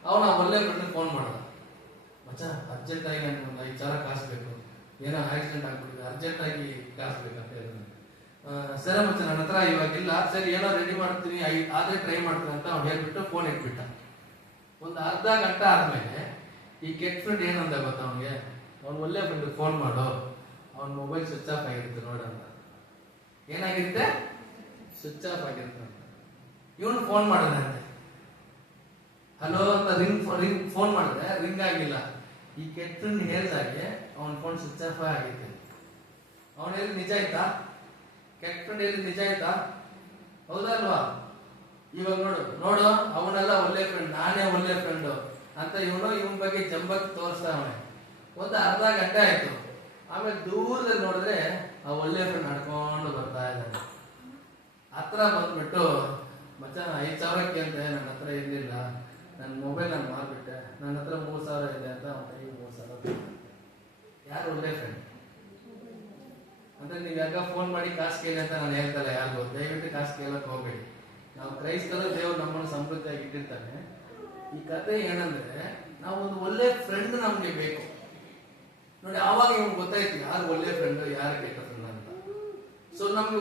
ಅವನ ಒಳ್ಳೆ ಫ್ರೆಂಡ್ ಫೋನ್ ಮಾಡ್ದ. ಮಚ್ಚ, ಅರ್ಜೆಂಟ್ ಆಗಿ ನನಗೆ ಒಂದು 5,000 ಕಾಸು ಬೇಕು, ಏನೋ ಆಕ್ಸಿಡೆಂಟ್ ಆಗ್ಬಿಟ್ಟಿದೆ, ಅರ್ಜೆಂಟ್ ಆಗಿ ಕಾಸು ಬೇಕಂತ ಹೇಳಿದ್ರೆ, ಸರಿ ಮಚ್ಚ ನನ್ನ ಹತ್ರ ಇವಾಗಿಲ್ಲ, ಸರಿ ಏನೋ ರೆಡಿ ಮಾಡ್ತೀನಿ, ಆದ್ರೆ ಟ್ರೈ ಮಾಡ್ತೀನಿ ಅಂತ ಅವ್ನು ಹೇಳ್ಬಿಟ್ಟು ಫೋನ್ ಇಟ್ಬಿಟ್ಟ. ಒಂದು ಅರ್ಧ ಗಂಟೆ ಆದ್ಮೇಲೆ ಈ ಕೆಟ್ಟ ಫ್ರೆಂಡ್ ಏನಂದ ಗೊತ್ತ ಅವನಿಗೆ, ಅವ್ನು ಒಳ್ಳೆ ಫ್ರೆಂಡ್ ಫೋನ್ ಮಾಡು, ಅವ್ನ ಮೊಬೈಲ್ ಸ್ವಿಚ್ ಆಫ್ ಆಗಿರುತ್ತೆ ನೋಡಂತ. ಏನಾಗಿರುತ್ತೆ? ಸ್ವಿಚ್ ಆಫ್ ಆಗಿರುತ್ತೆ. ಇವನು ಫೋನ್ ಮಾಡಿದಂತೆ, ಹಲೋ ಅಂತ ರಿಂಗ್ ಫೋನ್ ಮಾಡಿದ್ರೆ ರಿಂಗ್ ಆಗಿಲ್ಲ. ಈ ಕೆಟ್ಟ ಫ್ರೆಂಡ್ ಹೇಳ್ದಾಗೆ ಅವನ ಫೋನ್ ಸ್ವಿಚ್ ಆಫ್ ಆಗೈತೆ. ಅವನು ಹೇಳಿ ನಿಜ ಆಯ್ತಾ? ಕೆಟ್ಟ ಫ್ರೆಂಡ್ ಹೇಳಿ ನಿಜ ಆಯ್ತಾ? ಹೌದಲ್ವಾ? ಇವಾಗ ನೋಡು ಅವನೆಲ್ಲ ಒಳ್ಳೆ ಫ್ರೆಂಡ್, ನಾನೇ ಒಳ್ಳೆ ಫ್ರೆಂಡ್ ಅಂತ ಇವನ್ ಬಗ್ಗೆ ಜಂಬಕ್ಕೆ ತೋರಿಸ್ತಾವನೆ. ಒಂದು ಅರ್ಧ ಗಂಟೆ ಆಯ್ತು. ಆಮೇಲೆ ದೂರದಲ್ಲಿ ನೋಡಿದ್ರೆ ಆ ಒಳ್ಳೆ ಫ್ರೆಂಡ್ ನಡ್ಕೊಂಡು ಬರ್ತಾ ಇದ್ದಾನೆ. ಹತ್ರ ಬಂದ್ಬಿಟ್ಟು, ಮಚ್ಚ 5,000 ಕೇಳ್ತೆ, ನನ್ನ ಹತ್ರ ಇರ್ಲಿಲ್ಲ, ನನ್ನ ಮೊಬೈಲ್ ನಾನು ಮಾರ್ಬಿಟ್ಟೆ, ನನ್ನ ಹತ್ರ 3,000 ಇದೆ ಅಂತ ಅವನ ಕೈ 3,000. ಯಾರು ಒಳ್ಳೆ ಫ್ರೆಂಡ್? ಅಂದ್ರೆ ನೀವ್ ಯಾಕ ಫೋನ್ ಮಾಡಿ ಕಾಸು ಕೇಳಿ ಅಂತ ನಾನು ಹೇಳ್ತಲ್ಲ ಯಾರಿಗೂ, ದಯವಿಟ್ಟು ಕಾಸು ಕೇಳಕ್ ಹೋಗ್ಬೇಡಿ. ನಾವು ಕ್ರೈಸ್ತರು, ದೇವ್ರು ನಮ್ಮನ್ನು ಸಮೃದ್ಧಿಯಾಗಿ ಇಟ್ಟಿರ್ತಾನೆ. ಈ ಕತೆ ಏನಂದ್ರೆ, ನಾವು ಒಂದು ಒಳ್ಳೆ ಫ್ರೆಂಡ್ ನಮ್ಗೆ ಬೇಕು ನೋಡಿ. ಆವಾಗ ಇವ್ನು ಗೊತ್ತಾಯ್ತು ಯಾರು ಒಳ್ಳೆ ಫ್ರೆಂಡ್, ಯಾರು ಕೆಟ್ಟ ಫ್ರೆಂಡ್ ಅಂತ. ಸೊ ನಮ್ಗೆ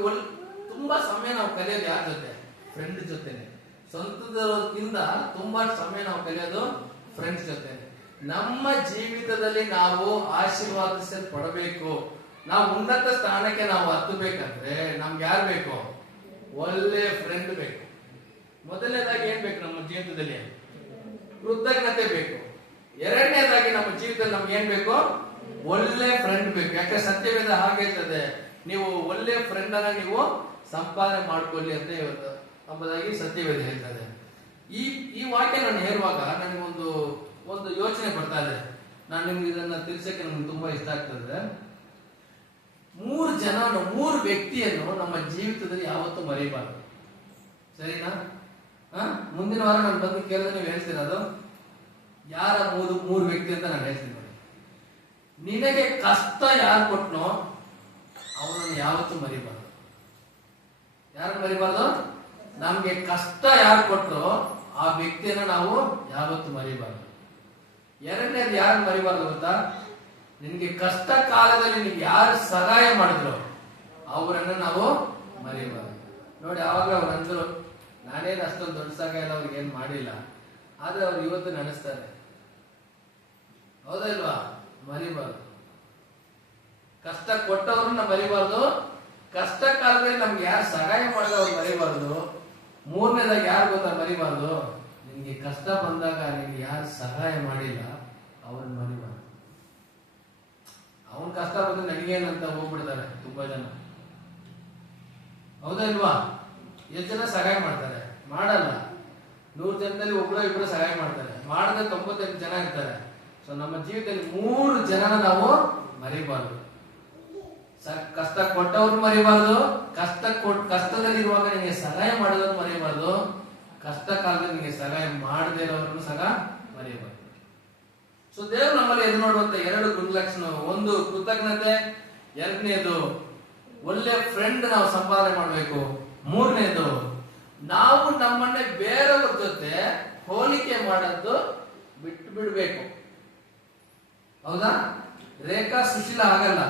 ತುಂಬಾ ಸಮಯ ನಾವು ಕಲಿಯೋದು ಯಾರ ಜೊತೆ? ಫ್ರೆಂಡ್ ಜೊತೆನೆ. ಸ್ವಂತದಕ್ಕಿಂತ ತುಂಬಾ ಸಮಯ ನಾವು ಕಲಿಯೋದು ಫ್ರೆಂಡ್ಸ್ ಜೊತೆ. ನಮ್ಮ ಜೀವಿತದಲ್ಲಿ ನಾವು ಆಶೀರ್ವಾದಿಸಲ್ಪಡಬೇಕು, ನಾವು ಉನ್ನತ ಸ್ಥಾನಕ್ಕೆ ನಾವು ಹತ್ತಬೇಕಂದ್ರೆ ನಮ್ಗೆ ಯಾರು ಬೇಕು? ಒಳ್ಳೆ ಫ್ರೆಂಡ್ ಬೇಕು. ಮೊದಲನೇದಾಗಿ ಏನ್ ಬೇಕು ನಮ್ಮ ಜೀವಿತದಲ್ಲಿ? ಕೃತಜ್ಞತೆ ಬೇಕು. ಎರಡನೇದಾಗಿ ನಮ್ಮ ಜೀವಿತದಲ್ಲಿ ನಮ್ಗೆ ಏನ್ ಬೇಕು? ಒಳ್ಳೆ ಫ್ರೆಂಡ್ ಬೇಕು. ಯಾಕೆ ಸತ್ಯವೇದ ಹಾಗೆ ಹೇಳ್ತದೆ, ನೀವು ಒಳ್ಳೆ ಫ್ರೆಂಡ್ ಅನ್ನ ನೀವು ಸಂಪಾದನೆ ಮಾಡ್ಕೊಳ್ಳಿ ಅಂತ ಎಂಬುದಾಗಿ ಸತ್ಯವೇದ ಹೇಳ್ತದೆ. ಈ ವಾಕ್ಯ ನಾನು ಹೇಳುವಾಗ ನನಗೊಂದು ಯೋಚನೆ ಬರ್ತಾ ಇದೆ. ನಾನು ನಿಮ್ಗೆ ಇದನ್ನ ತಿಳಿಸಕ್ಕೆ ನಮ್ಗೆ ತುಂಬಾ ಇಷ್ಟ ಆಗ್ತದೆ. 3 ವ್ಯಕ್ತಿಯನ್ನು ನಮ್ಮ ಜೀವಿತದಲ್ಲಿ ಯಾವತ್ತೂ ಮರೆಯಬಾರದು. ಸರಿನಾ? ಮುಂದಿನ ವಾರ ನಾನು ಬಂದು ಕೇಳಿದ್ರೆ ನೀವು ಹೇಳ್ತೀರದು ಯಾರ 3 ವ್ಯಕ್ತಿ ಅಂತ ನಾನು ಹೇಳ್ತೀನಿ ನೋಡಿ. ನಿನಗೆ ಕಷ್ಟ ಯಾರು ಕೊಟ್ನೋ ಅವನನ್ನು ಯಾವತ್ತೂ ಮರಿಬಾರ್ದು. ಯಾರು ಮರಿಬಾರ್ದು? ನಮ್ಗೆ ಕಷ್ಟ ಯಾರು ಕೊಟ್ಟರು ಆ ವ್ಯಕ್ತಿಯನ್ನು ನಾವು ಯಾವತ್ತೂ ಮರಿಬಾರ್ದು. ಎರಡನೇದು ಯಾರು ಮರಿಬಾರ್ದು ಗೊತ್ತಾ? ನಿನ್ಗೆ ಕಷ್ಟ ಕಾಲದಲ್ಲಿ ನಿನ್ಗೆ ಯಾರು ಸಹಾಯ ಮಾಡಿದ್ರು ಅವರನ್ನು ನಾವು ಮರಿಬಾರ್ದು. ನೋಡಿ, ಆವಾಗ ಅವ್ರು ಅಂದ್ರು, ನಾನೇನು ಅಷ್ಟೊಂದು ದೊಡ್ಡ ಸಹಾಯ ಎಲ್ಲ ಅವ್ರಿಗೆ ಏನ್ ಮಾಡಿಲ್ಲ, ಆದ್ರೆ ಅವ್ರು ಇವತ್ತು ನೆನೆಸ್ತಾರೆ. ಹೌದಲ್ವಾ? ಮರಿಬಾರ್ದು. ಕಷ್ಟ ಕೊಟ್ಟವ್ರನ್ನ ಮರಿಬಾರ್ದು, ಕಷ್ಟ ಕಾಲದಲ್ಲಿ ನಮ್ಗೆ ಯಾರು ಸಹಾಯ ಮಾಡಿದ್ರು ಅವ್ರು ಮರಿಬಾರ್ದು. ಮೂರನೇದಾಗಿ ಯಾರು ಗೊತ್ತಾ ಮರಿಬಾರ್ದು? ನಿನ್ಗೆ ಕಷ್ಟ ಬಂದಾಗ ನಿನ್ಗೆ ಯಾರು ಸಹಾಯ ಮಾಡಿಲ್ಲ ಅವ್ರನ್ನ ಮರಿಬಾರ್ದು. ಅವನ್ ಕಷ್ಟ ಬಂದ್ರೆ ನನಗೇನಂತ ಹೋಗ್ಬಿಡ್ತಾರೆ ತುಂಬಾ ಜನ. ಹೌದಲ್ವಾ? ಎಷ್ಟು ಜನ ಸಹಾಯ ಮಾಡ್ತಾರೆ? ಮಾಡಲ್ಲ. 100 ಜನದಲ್ಲಿ ಒಬ್ರು ಇಬ್ರು ಸಹಾಯ ಮಾಡ್ತಾರೆ, ಮಾಡದೆ 98 ಜನ ಇರ್ತಾರೆ. ಸೊ ನಮ್ಮ ಜೀವಿತದಲ್ಲಿ 3 ಜನನ ನಾವು ಮರಿಬಾರ್ದು. ಕಷ್ಟ ಕೊಟ್ಟವ್ರು ಮರಿಬಾರ್ದು, ಕಷ್ಟದಲ್ಲಿರುವಾಗ ನಿಮಗೆ ಸಹಾಯ ಮಾಡಿದವ್ರು ಮರಿಬಾರ್ದು, ಕಷ್ಟ ಕಾಲದಲ್ಲಿ ನಿಮಗೆ ಸಹಾಯ ಮಾಡದೇ ಇರೋರನ್ನು ಸಹ ಮರಿಬಾರ್ದು. ಸೊ ದೇವರು ನಮ್ಮಲ್ಲಿ ಎದು ನೋಡುವಂತ 2 ಗುಣಲಕ್ಷಣ, ಒಂದು ಕೃತಜ್ಞತೆ, ಎರಡನೇದು ಒಳ್ಳೆ ಫ್ರೆಂಡ್ ನಾವು ಸಂಪಾದನೆ ಮಾಡಬೇಕು, ಮೂರನೇದು ನಾವು ನಮ್ಮನ್ನೇ ಬೇರೆಯವ್ರ ಜೊತೆ ಹೋಲಿಕೆ ಮಾಡೋದು ಬಿಟ್ಟು ಬಿಡ್ಬೇಕು. ಹೌದಾ? ರೇಖಾ ಸುಶೀಲ ಆಗಲ್ಲ,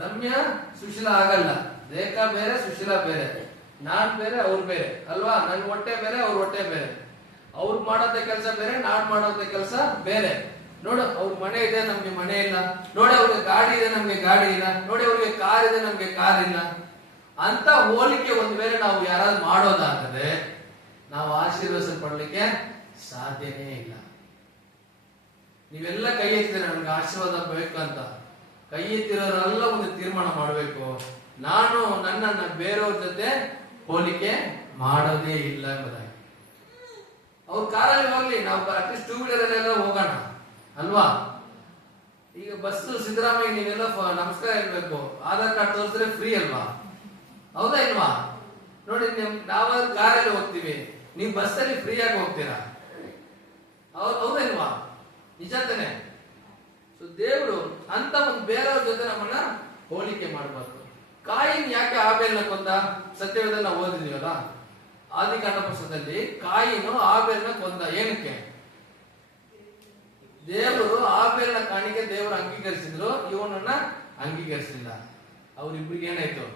ರಮ್ಯಾ ಸುಶೀಲ ಆಗಲ್ಲ. ರೇಖಾ ಬೇರೆ, ಸುಶೀಲ ಬೇರೆ. ನಾನ್ ಬೇರೆ ಅವ್ರು ಬೇರೆ ಅಲ್ವಾ? ನನ್ ಹೊಟ್ಟೆ ಬೇರೆ ಅವ್ರ ಹೊಟ್ಟೆ ಬೇರೆ. ಅವ್ರು ಮಾಡೋದ ಕೆಲಸ ಬೇರೆ, ನಾನ್ ಮಾಡೋದ ಕೆಲಸ ಬೇರೆ. ನೋಡು, ಅವ್ರ ಮನೆ ಇದೆ, ನಮ್ಗೆ ಮನೆ ಇಲ್ಲ. ನೋಡಿ, ಅವ್ರಿಗೆ ಗಾಡಿ ಇದೆ, ನಮ್ಗೆ ಗಾಡಿ ಇಲ್ಲ. ನೋಡಿ, ಅವ್ರಿಗೆ ಕಾರ್ ಇದೆ, ನಮ್ಗೆ ಕಾರ್ ಇಲ್ಲ. ಅಂತ ಹೋಲಿಕೆ ಒಂದ್ ವೇಳೆ ನಾವು ಯಾರಾದ್ರೂ ಮಾಡೋದಾದ್ರೆ ನಾವು ಆಶೀರ್ವದಿಸಲ್ಪಡ್ಲಿಕ್ಕೆ ಸಾಧ್ಯನೇ ಇಲ್ಲ. ನೀವೆಲ್ಲ ಕೈ ಎತ್ತಿದ್ರೆ ನನ್ಗೆ ಆಶೀರ್ವಾದ ಬೇಕಂತ ಕೈ ಎತ್ತಿರೋರೆಲ್ಲ ಒಂದು ತೀರ್ಮಾನ ಮಾಡಬೇಕು, ನಾನು ನನ್ನನ್ನ ಬೇರೆಯವ್ರ ಜೊತೆ ಹೋಲಿಕೆ ಮಾಡೋದೇ ಇಲ್ಲ ಎಂಬುದಾಗಿ. ಅವ್ರ ಕಾರಲ್ಲಿ ಹೋಗ್ಲಿ, ನಾವು ಅಟ್ಲೀಸ್ಟ್ ಟೂ ವೀಲರ್ ಅಲ್ಲೆಲ್ಲ ಹೋಗೋಣ ಅಲ್ವಾ? ಈಗ ಬಸ್ ಸಿದ್ದರಾಮಯ್ಯ ನೀವೆಲ್ಲ ನಮಸ್ಕಾರ ಹೇಳ್ಬೇಕು, ಆಧಾರ್ ಕಾರ್ಡ್ ತೋರಿಸಿದ್ರೆ ಫ್ರೀ ಅಲ್ವಾ? ಹೌದಾ ಇಲ್ವಾ? ನೋಡಿ, ನಾವಾದ್ರೂ ಕಾರಲ್ಲಿ ಹೋಗ್ತೀವಿ, ನೀವು ಬಸ್ಸಲ್ಲಿ ಫ್ರೀ ಆಗಿ ಹೋಗ್ತೀರಾ? ಹೌದಾ ಇಲ್ವಾ? ನಿಜ ತಾನೆ? ಸೊ ದೇವರು ಅಂತ ಒಂದು ಬೇರೆಯವ್ರ ಜೊತೆ ನಮ್ಮನ್ನ ಹೋಲಿಕೆ ಮಾಡಬಾರ್ದು. ಕಾಯಿನ್ ಯಾಕೆ ಆಬೇಲ್ನ ಕೊಂದ? ಸತ್ಯವೇದದಲ್ಲಿ ನಾವು ಓದಿದೀವಲ್ಲ, ಆದಿಕಾಂಡ ಪುಸ್ತಕದಲ್ಲಿ ಕಾಯಿನು ಆಬೇಲ್ನ ಕೊಂದ. ಏನಕ್ಕೆ? ದೇವರು ಆಬೇಲ್ನ ಕಾಣಿಕೆ ದೇವರು ಅಂಗೀಕರಿಸಿದ್ರು, ಇವನನ್ನ ಅಂಗೀಕರಿಸಲಿಲ್ಲ. ಅವ್ರಿಬ್ರಿಗೆ ಏನಾಯ್ತು?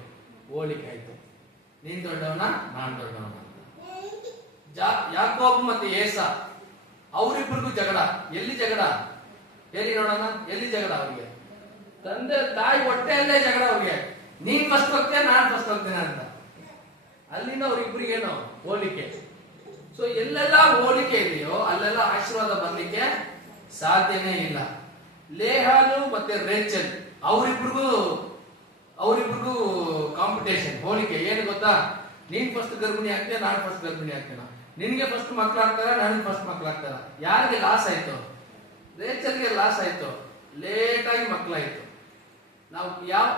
ಹೋಲಿಕೆ ಆಯ್ತು. ನೀನ್ ದೊಡ್ಡವನ, ನಾನ್ ದೊಡ್ಡವನ. ಯಾಕೋಬ್ ಮತ್ತೆ ಏಸ ಅವರಿಬ್ಬರಿಗೂ ಜಗಳ. ಎಲ್ಲಿ ಜಗಳ ಹೇಳಿ ನೋಡೋಣ? ಎಲ್ಲಿ ಜಗಳ? ಅವ್ರಿಗೆ ತಂದೆ ತಾಯಿ ಹೊಟ್ಟೆಯಲ್ಲೇ ಜಗಳ. ಅವ್ರಿಗೆ ನೀನ್ ಫಸ್ಟ್ ಹೋಗ್ತೀಯ, ನಾನ್ ಫಸ್ಟ್ ಹೋಗ್ತೇನೆ ಅಂತ. ಅಲ್ಲಿಂದ ಅವ್ರಿಬ್ರಿಗೇನು? ಹೋಲಿಕೆ. ಸೊ ಎಲ್ಲೆಲ್ಲ ಹೋಲಿಕೆ ಇದೆಯೋ ಅಲ್ಲೆಲ್ಲ ಆಶೀರ್ವಾದ ಬರ್ಲಿಕ್ಕೆ ಸಾಧ್ಯನೇ ಇಲ್ಲ. ಲೇಹಾನು ಮತ್ತೆ ರೇಚಲ್ ಅವರಿಬ್ರಿಗೂ ಕಾಂಪಿಟೇಷನ್, ಹೋಲಿಕೆ. ಏನು ಗೊತ್ತಾ? ನೀನ್ ಫಸ್ಟ್ ಗರ್ಭಿಣಿ ಆಗ್ತೀಯ, ನಾನ್ ಫಸ್ಟ್ ಗರ್ಭಿಣಿ ಆಗ್ತೇನ. ನಿನ್ಗೆ ಫಸ್ಟ್ ಮಕ್ಳಾಗ್ತಾರ, ನನಗೆ ಫಸ್ಟ್ ಮಕ್ಳಾಗ್ತಾರ. ಯಾರಿಗೆ ಲಾಸ್ ಆಯ್ತು? ರೇಚಲ್ಗೆ ಲಾಸ್ ಆಯ್ತು, ಲೇಟ್ ಆಗಿ ಮಕ್ಳಾಯ್ತು.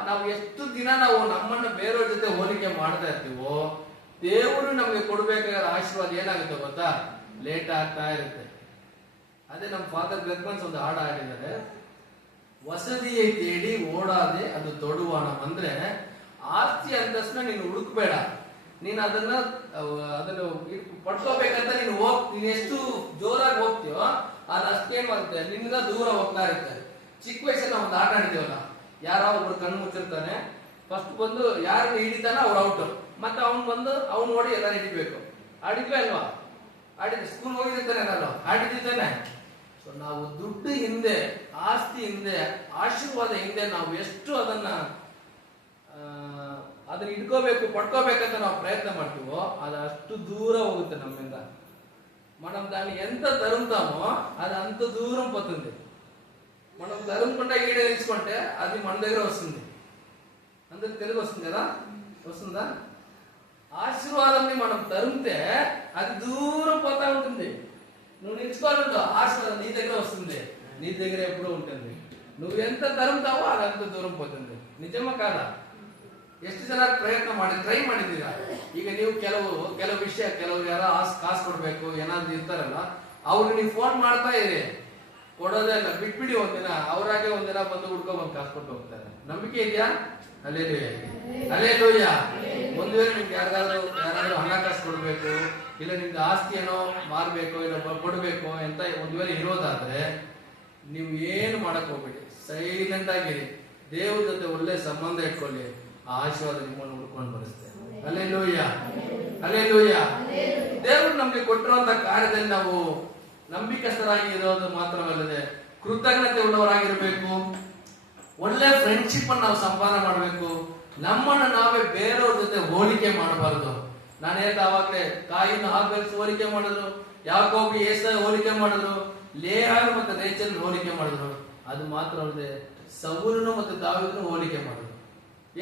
ನಾವು ಎಷ್ಟು ದಿನ ನಾವು ನಮ್ಮನ್ನ ಬೇರೆಯವ್ರ ಜೊತೆ ಹೋಲಿಕೆ ಮಾಡ್ತಾ ಇರ್ತೀವೋ, ದೇವರು ನಮ್ಗೆ ಕೊಡ್ಬೇಕಾದ ಆಶೀರ್ವಾದ ಏನಾಗುತ್ತೆ ಗೊತ್ತಾ? ಲೇಟ್ ಆಗ್ತಾ ಇರುತ್ತೆ. ಅದೇ ನಮ್ಮ ಫಾದರ್ ಗ್ರೆಗ್ಮನ್ಸ್ ಒಂದು ಹಾಡು ಹಾಡಿದ್ದಾರೆ, ವಸತಿಯೇ ತೇಡಿ ಓಡಾದೆ ಅದು ತೊಡುವಾಣ. ಅಂದ್ರೆ ಆಸ್ತಿ ಅಂತಸ್ನ ನೀನು ಹುಡುಕ್ಬೇಡ, ನೀನ್ ಅದನ್ನ ಪಡ್ಕೋಬೇಕಂತ ನೀನ್ ಎಷ್ಟು ಜೋರಾಗಿ ಹೋಗ್ತೀಯೋ ಅದು ಅಷ್ಟೇನ್ ಮಾಡುತ್ತೆ, ನಿನ್ಗ ದೂರ ಹೋಗ್ತಾ ಇರುತ್ತೆ. ಚಿಕ್ಕ ವಯಸ್ಸಲ್ಲಿ ಒಂದು ಆಟ ಆಡಿದೀವಲ್ಲ, ಯಾರೋ ಒಬ್ರು ಕಣ್ಣು ಮುಚ್ಚಿರ್ತಾನೆ, ಫಸ್ಟ್ ಬಂದು ಯಾರು ಹಿಡಿತಾನ ಅವ್ರು ಔಟ್, ಮತ್ತೆ ಅವ್ನ್ ಬಂದು ಅವ್ನು ನೋಡಿ ಎಲ್ಲ ಹಿಡಿಬೇಕು. ಆಡಿದ್ವಿ ಅಲ್ವಾ? ಆಡಿದ್ವಿ. ಸ್ಕೂಲ್ ಹೋಗಿರ್ತಾನೆ, ನಾನು ಆಡಿದ್ದಾನೆ. ಸೊ ನಾವು ದುಡ್ಡು ಹಿಂದೆ, ಆಸ್ತಿ ಹಿಂದೆ, ಆಶೀರ್ವಾದ ಹಿಂದೆ ನಾವು ಎಷ್ಟು ಅದನ್ನ ಇಟ್ಕೋಬೇಕು, ಪಡ್ಕೋಬೇಕಂತ ನಾವು ಪ್ರಯತ್ನ ಮಾಡ್ತೀವೋ ಅದು ಅಷ್ಟು ದೂರ ಹೋಗುತ್ತೆ ನಮ್ಮಿಂದ. మనం దాన్ని ఎంత తరుముతామో అది అంత దూరం పోతుంది. మనం తరుముకుంటా ఈడ తీసుకుంటే అది మన దగ్గర వస్తుంది. అందరికి తెలుగు వస్తుంది కదా? వస్తుందా? ఆశీర్వాదాన్ని మనం తరుమితే అది దూరం పోతా ఉంటుంది. నువ్వు నిలుచుకోవాలంటో ఆశీర్వాదం నీ దగ్గర వస్తుంది, నీ దగ్గర ఎప్పుడూ ఉంటుంది. నువ్వు ఎంత తరుముతావో అది అంత దూరం పోతుంది. నిజమా కాదా? ಎಷ್ಟು ಜನ ಪ್ರಯತ್ನ ಮಾಡಿ ಟ್ರೈ ಮಾಡಿದ್ದೀರಾ? ಈಗ ನೀವು ಕೆಲವು ವಿಷಯ, ಕೆಲವ್ರು ಯಾರೋ ಕಾಸು ಕೊಡ್ಬೇಕು ಏನಾದ್ರು ಇರ್ತಾರಲ್ಲ, ಅವ್ರಿಗೆ ನೀವು ಫೋನ್ ಮಾಡ್ತಾ ಇರಿ, ಕೊಡೋದೇ ಇಲ್ಲ, ಬಿಟ್ಬಿಡಿ. ಒಂದಿನ ಅವರಾಗೆ ಒಂದಿನ ಬಂದು ಹುಡ್ಕೊಂಡ್ ಕಾಸು ಕೊಟ್ಟು ಹೋಗ್ತಾರೆ. ನಂಬಿಕೆ ಇದೆಯಾ? Hallelujah, hallelujah. ಒಂದು ವೇಳೆ ನಿಮ್ಗೆ ಯಾರಾದ್ರೂ ಹಣ ಕಾಸು ಕೊಡ್ಬೇಕು, ಇಲ್ಲ ನಿಮ್ಗೆ ಆಸ್ತಿ ಏನೋ ಮಾರ್ಬೇಕು, ಇಲ್ಲ ಕೊಡ್ಬೇಕು ಅಂತ ಒಂದು ವೇಳೆ ಇರೋದಾದ್ರೆ ನೀವು ಏನು ಮಾಡಕ್ ಹೋಗ್ಬೇಡಿ, ಸೈಲೆಂಟ್ ಆಗಿರಿ. ದೇವ್ರ ಜೊತೆ ಒಳ್ಳೆ ಸಂಬಂಧ ಇಟ್ಕೊಳ್ಳಿ, ಆ ಆಶೀರ್ವಾದ ನಿಮ್ಮನ್ನು ಹುಡ್ಕೊಂಡು ಬರುತ್ತೆ. Hallelujah, hallelujah. ದೇವರು ನಮ್ಗೆ ಕೊಟ್ಟಿರುವಂತ ಕಾರ್ಯದಲ್ಲಿ ನಾವು ನಂಬಿಕಸ್ಥರಾಗಿ ಇರೋದು ಮಾತ್ರವಲ್ಲದೆ ಕೃತಜ್ಞತೆ ಉಳ್ಳವರಾಗಿರ್ಬೇಕು. ಒಳ್ಳೆ ಫ್ರೆಂಡ್ಶಿಪ್ ಅನ್ನು ನಾವು ಸಂಪಾದನೆ ಮಾಡಬೇಕು. ನಮ್ಮನ್ನು ನಾವೇ ಬೇರೆಯವ್ರ ಜೊತೆ ಹೋಲಿಕೆ ಮಾಡಬಾರದು. ನಾನು ಹೇಳ್ತಾ ಅವಾಗಲೇ ಕಾಯಿನ ಹಾಬೇಲ್ ಹೋಲಿಕೆ ಮಾಡಿದ್ರು, ಯಾಕೋಬು ಏಸ ಹೋಲಿಕೆ ಮಾಡಿದ್ರು, ಲೇಹಾನು ಮತ್ತೆ ರೇಚಲ್ ಹೋಲಿಕೆ ಮಾಡಿದ್ರು. ಅದು ಮಾತ್ರ ಅಲ್ಲದೆ ಸೌಲನು ಮತ್ತೆ ದಾವೀದನು ಹೋಲಿಕೆ ಮಾಡಿದ್ರು.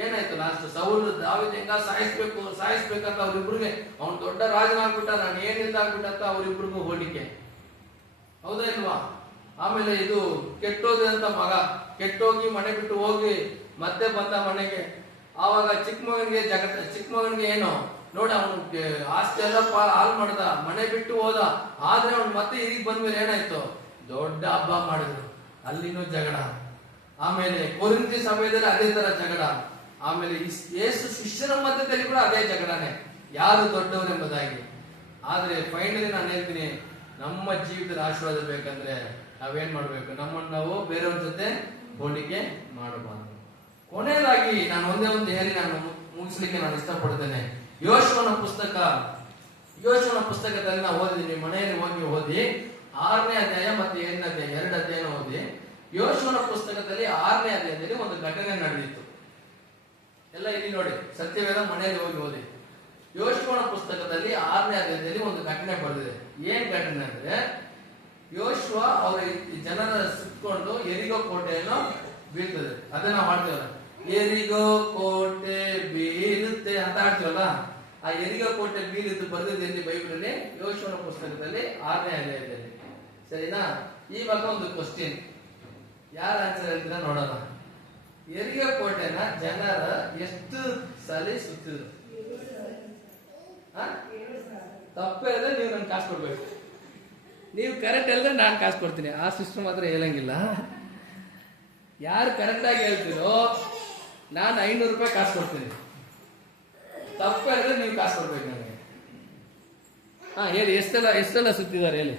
ಏನಾಯ್ತು ಲಾಸ್ಟ್? ಸೌಲು ದಾವೀದ ಹೆಂಗ ಸಾಯಿಸ್ಬೇಕಂತ ಅವ್ರಿಬ್ರಿಗೆ, ಅವ್ನು ದೊಡ್ಡ ರಾಜನಾಗ್ಬಿಟ್ಟ, ನಾನು ಏನಿಲ್ಲ ಆಗ್ಬಿಟ್ಟಂತ ಅವ್ರಿಬ್ರಿಗೂ ಹೋಲಿಕೆ. ಹೌದಾ ಇಲ್ವಾ? ಆಮೇಲೆ ಇದು ಕೆಟ್ಟೋದಂತ ಮಗ ಕೆಟ್ಟೋಗಿ ಮನೆ ಬಿಟ್ಟು ಹೋಗಿ ಮತ್ತೆ ಬಂದ ಮನೆಗೆ. ಆವಾಗ ಚಿಕ್ಕ ಮಗನಿಗೆ ಏನು ನೋಡಿ, ಅವನು ಆಸ್ತಿ ಎಲ್ಲ ಹಾಳು ಮಾಡ್ದ, ಮನೆ ಬಿಟ್ಟು ಹೋದ. ಆದ್ರೆ ಅವ್ನು ಮತ್ತೆ ಇದಕ್ಕೆ ಬಂದ್ಮೇಲೆ ಏನಾಯ್ತು? ದೊಡ್ಡ ಹಬ್ಬ ಮಾಡಿದ್ರು, ಅಲ್ಲಿನೂ ಜಗಳ. ಆಮೇಲೆ ಕೊರಿಂಥಿ ಸಭೆಯಲ್ಲಿ ಅದೇ ತರ ಜಗಳ. ಆಮೇಲೆ ಯೇಸು ಶಿಷ್ಯರ ಮಧ್ಯದಲ್ಲಿ ಕೂಡ ಅದೇ ಜಗಳನೆ, ಯಾರು ದೊಡ್ಡವರೆಂಬುದಾಗಿ. ಆದ್ರೆ ಫೈನಲಿ ನಾನು ಹೇಳ್ತೀನಿ, ನಮ್ಮ ಜೀವಿತದ ಆಶೀರ್ವಾದ ಬೇಕಂದ್ರೆ ನಾವೇನ್ ಮಾಡ್ಬೇಕು? ನಮ್ಮನ್ನು ನಾವು ಬೇರೆಯವ್ರ ಜೊತೆ ಹೋಲಿಕೆ ಮಾಡಬಾರದು. ಕೊನೆಯದಾಗಿ ನಾನು ಒಂದೇ ಒಂದು ಹೇಳಿ ನಾನು ಮುಗಿಸ್ಲಿಕ್ಕೆ ನಾನು ಇಷ್ಟಪಡ್ತೇನೆ. ಯೋಶುವನ ಪುಸ್ತಕದಲ್ಲಿ ನಾವು ಓದಿದ್ವಿ, ನಿಮ್ಮ ಮನೆಯಲ್ಲಿ ಹೋಗಿ ಓದಿ 6ನೇ ಅಧ್ಯಾಯ ಮತ್ತೆ 7ನೇ ಅಧ್ಯಾಯ 2 ಅಧ್ಯಾಯ ಓದಿ. ಯೋಶುವನ ಪುಸ್ತಕದಲ್ಲಿ 6ನೇ ಅಧ್ಯಾಯದಲ್ಲಿ ಒಂದು ಘಟನೆ ನಡೆದಿತ್ತು. ಎಲ್ಲ ಇಲ್ಲಿ ನೋಡಿ, ಸತ್ಯವೇದ ಮನೆಯಲ್ಲಿ ಹೋಗಿ ಓದಿ. ಯೋಶುವನ ಪುಸ್ತಕದಲ್ಲಿ 6ನೇ ಅಧ್ಯಾಯದಲ್ಲಿ ಒಂದು ಘಟನೆ ಬರೆದಿದೆ. ಏನ್ ಘಟನೆ ಅಂದ್ರೆ, ಯೋಶುವ ಅವರ ಜನರ ಸುತ್ತಕೊಂಡು ಎರಿಗೋ ಕೋಟೆಯನ್ನು ಬೀಳ್ತದೆ. ಅದನ್ನ ಮಾಡ್ತೇವಲ್ಲ, ಎರಿಗೋ ಕೋಟೆ ಬೀಳುತ್ತೆ ಅಂತ ಆಡ್ತೀವಲ್ಲ, ಆ ಎರಿಗೋ ಕೋಟೆ ಬೀಳಿದ್ದು ಬರೆದಿದೆ ಇಲ್ಲಿ ಬೈಬಲಲ್ಲಿ, ಯೋಶುವನ ಪುಸ್ತಕದಲ್ಲಿ 6ನೇ ಅಧ್ಯಾಯದಲ್ಲಿ. ಸರಿನಾ? ಇವಾಗ ಒಂದು ಕ್ವಶ್ಚನ್, ಯಾರ ಆನ್ಸರ್ ಹೇಳ್ತೀರಾ ನೋಡೋಣ. ಎರಿಗೋ ಕೋಟೆನ ಜನರ ಎಷ್ಟು ಸಲ ಸುತ್ತಿದ್ರು? ತಪ್ಪೇ ಇದ್ರೆ ನೀವು ನನ್ಗೆ ಕಾಸು ಕೊಡ್ಬೇಕು. ನೀವು ಕರೆಕ್ಟ್ ಹೇಳಿದ್ರೆ ನಾನು ಕಾಸು ಕೊಡ್ತೀನಿ. ಆ ಸಿಸ್ಟಮ್ ಮಾತ್ರ ಹೇಳಂಗಿಲ್ಲ. ಯಾರು ಕರೆಕ್ಟ್ ಆಗಿ ಹೇಳ್ತೀರೋ ನಾನು 500 ರೂಪಾಯಿ ಕಾಸು ಕೊಡ್ತೀನಿ. ತಪ್ಪೇ ಇದ್ರೆ ನೀವು ಕಾಸು ಕೊಡ್ಬೇಕು ನನಗೆ. ಹೇಳಿ, ಎಷ್ಟೆಲ್ಲ ಸುತ್ತಿದ್ದಾರೆ ಹೇಳಿ.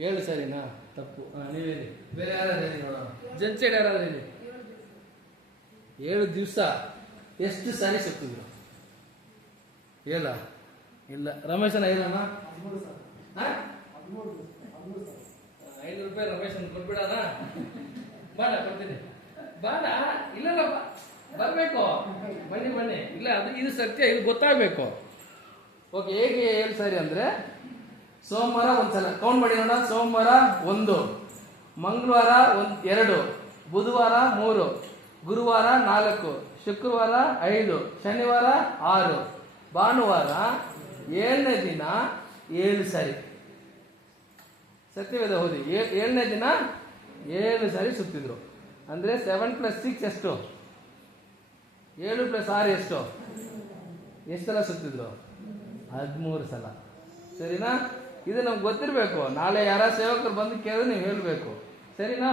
ಹೇಳು ಸರಿನಾ? ತಪ್ಪು. ನೀವು ಹೇಳಿ. ಬೇರೆ ಯಾರಾದ್ರೂ ಹೇಳಿ ನೋಡೋಣ. ಜನ್ಸೈಡ್ ಯಾರಾದ್ರೂ ಹೇಳಿ. 7 ದಿವಸ ಎಷ್ಟು ಸಾರಿ ಸುತ್ತಿದ್ರು ಹೇಳ? ಇಲ್ಲ, ರಮೇಶನ ಹೇಳಮ್ಮ. 500 ರೂಪಾಯಿ ರಮೇಶನ್ ಕೊಟ್ಬಿಡೋಣ. ಬಾಣ ಕೊಡ್ತೀನಿ, ಬಾಣ. ಇಲ್ಲಲ್ಲ, ಬರ್ಬೇಕು, ಬನ್ನಿ. ಇಲ್ಲ, ಇದು ಸತ್ಯ, ಇದು ಗೊತ್ತಾಗ್ಬೇಕು. ಓಕೆ, ಹೇಗೆ ಹೇಳಿ ಸರಿ ಅಂದ್ರೆ, ಸೋಮವಾರ ಒಂದ್ಸಲ ಕೌಂಟ್ ಮಾಡಿ ನೋಡ. ಸೋಮವಾರ 1, ಮಂಗಳವಾರ 2, ಬುಧವಾರ 3, ಗುರುವಾರ 4, ಶುಕ್ರವಾರ 5, ಶನಿವಾರ 6, ಭಾನುವಾರ 7ನೇ ದಿನ 7 ಸಾರಿ. ಸತ್ಯವೇದ ಓದಿ. 7ನೇ ದಿನ 7 ಸಾರಿ ಸುತ್ತಿದ್ರು. ಅಂದ್ರೆ 7 + 6 ಎಷ್ಟು? 7 + 6 ಎಷ್ಟು? ಎಷ್ಟು ಸಲ ಸುತ್ತಿದ್ರು? 13 ಸಲ. ಸರಿನಾ? ಇದು ನಮ್ಗೆ ಗೊತ್ತಿರ್ಬೇಕು. ನಾಳೆ ಯಾರ ಸೇವಕರು ಬಂದು ಕೇಳಿದ್ರೆ ನೀವು ಹೇಳ್ಬೇಕು. ಸರಿನಾ?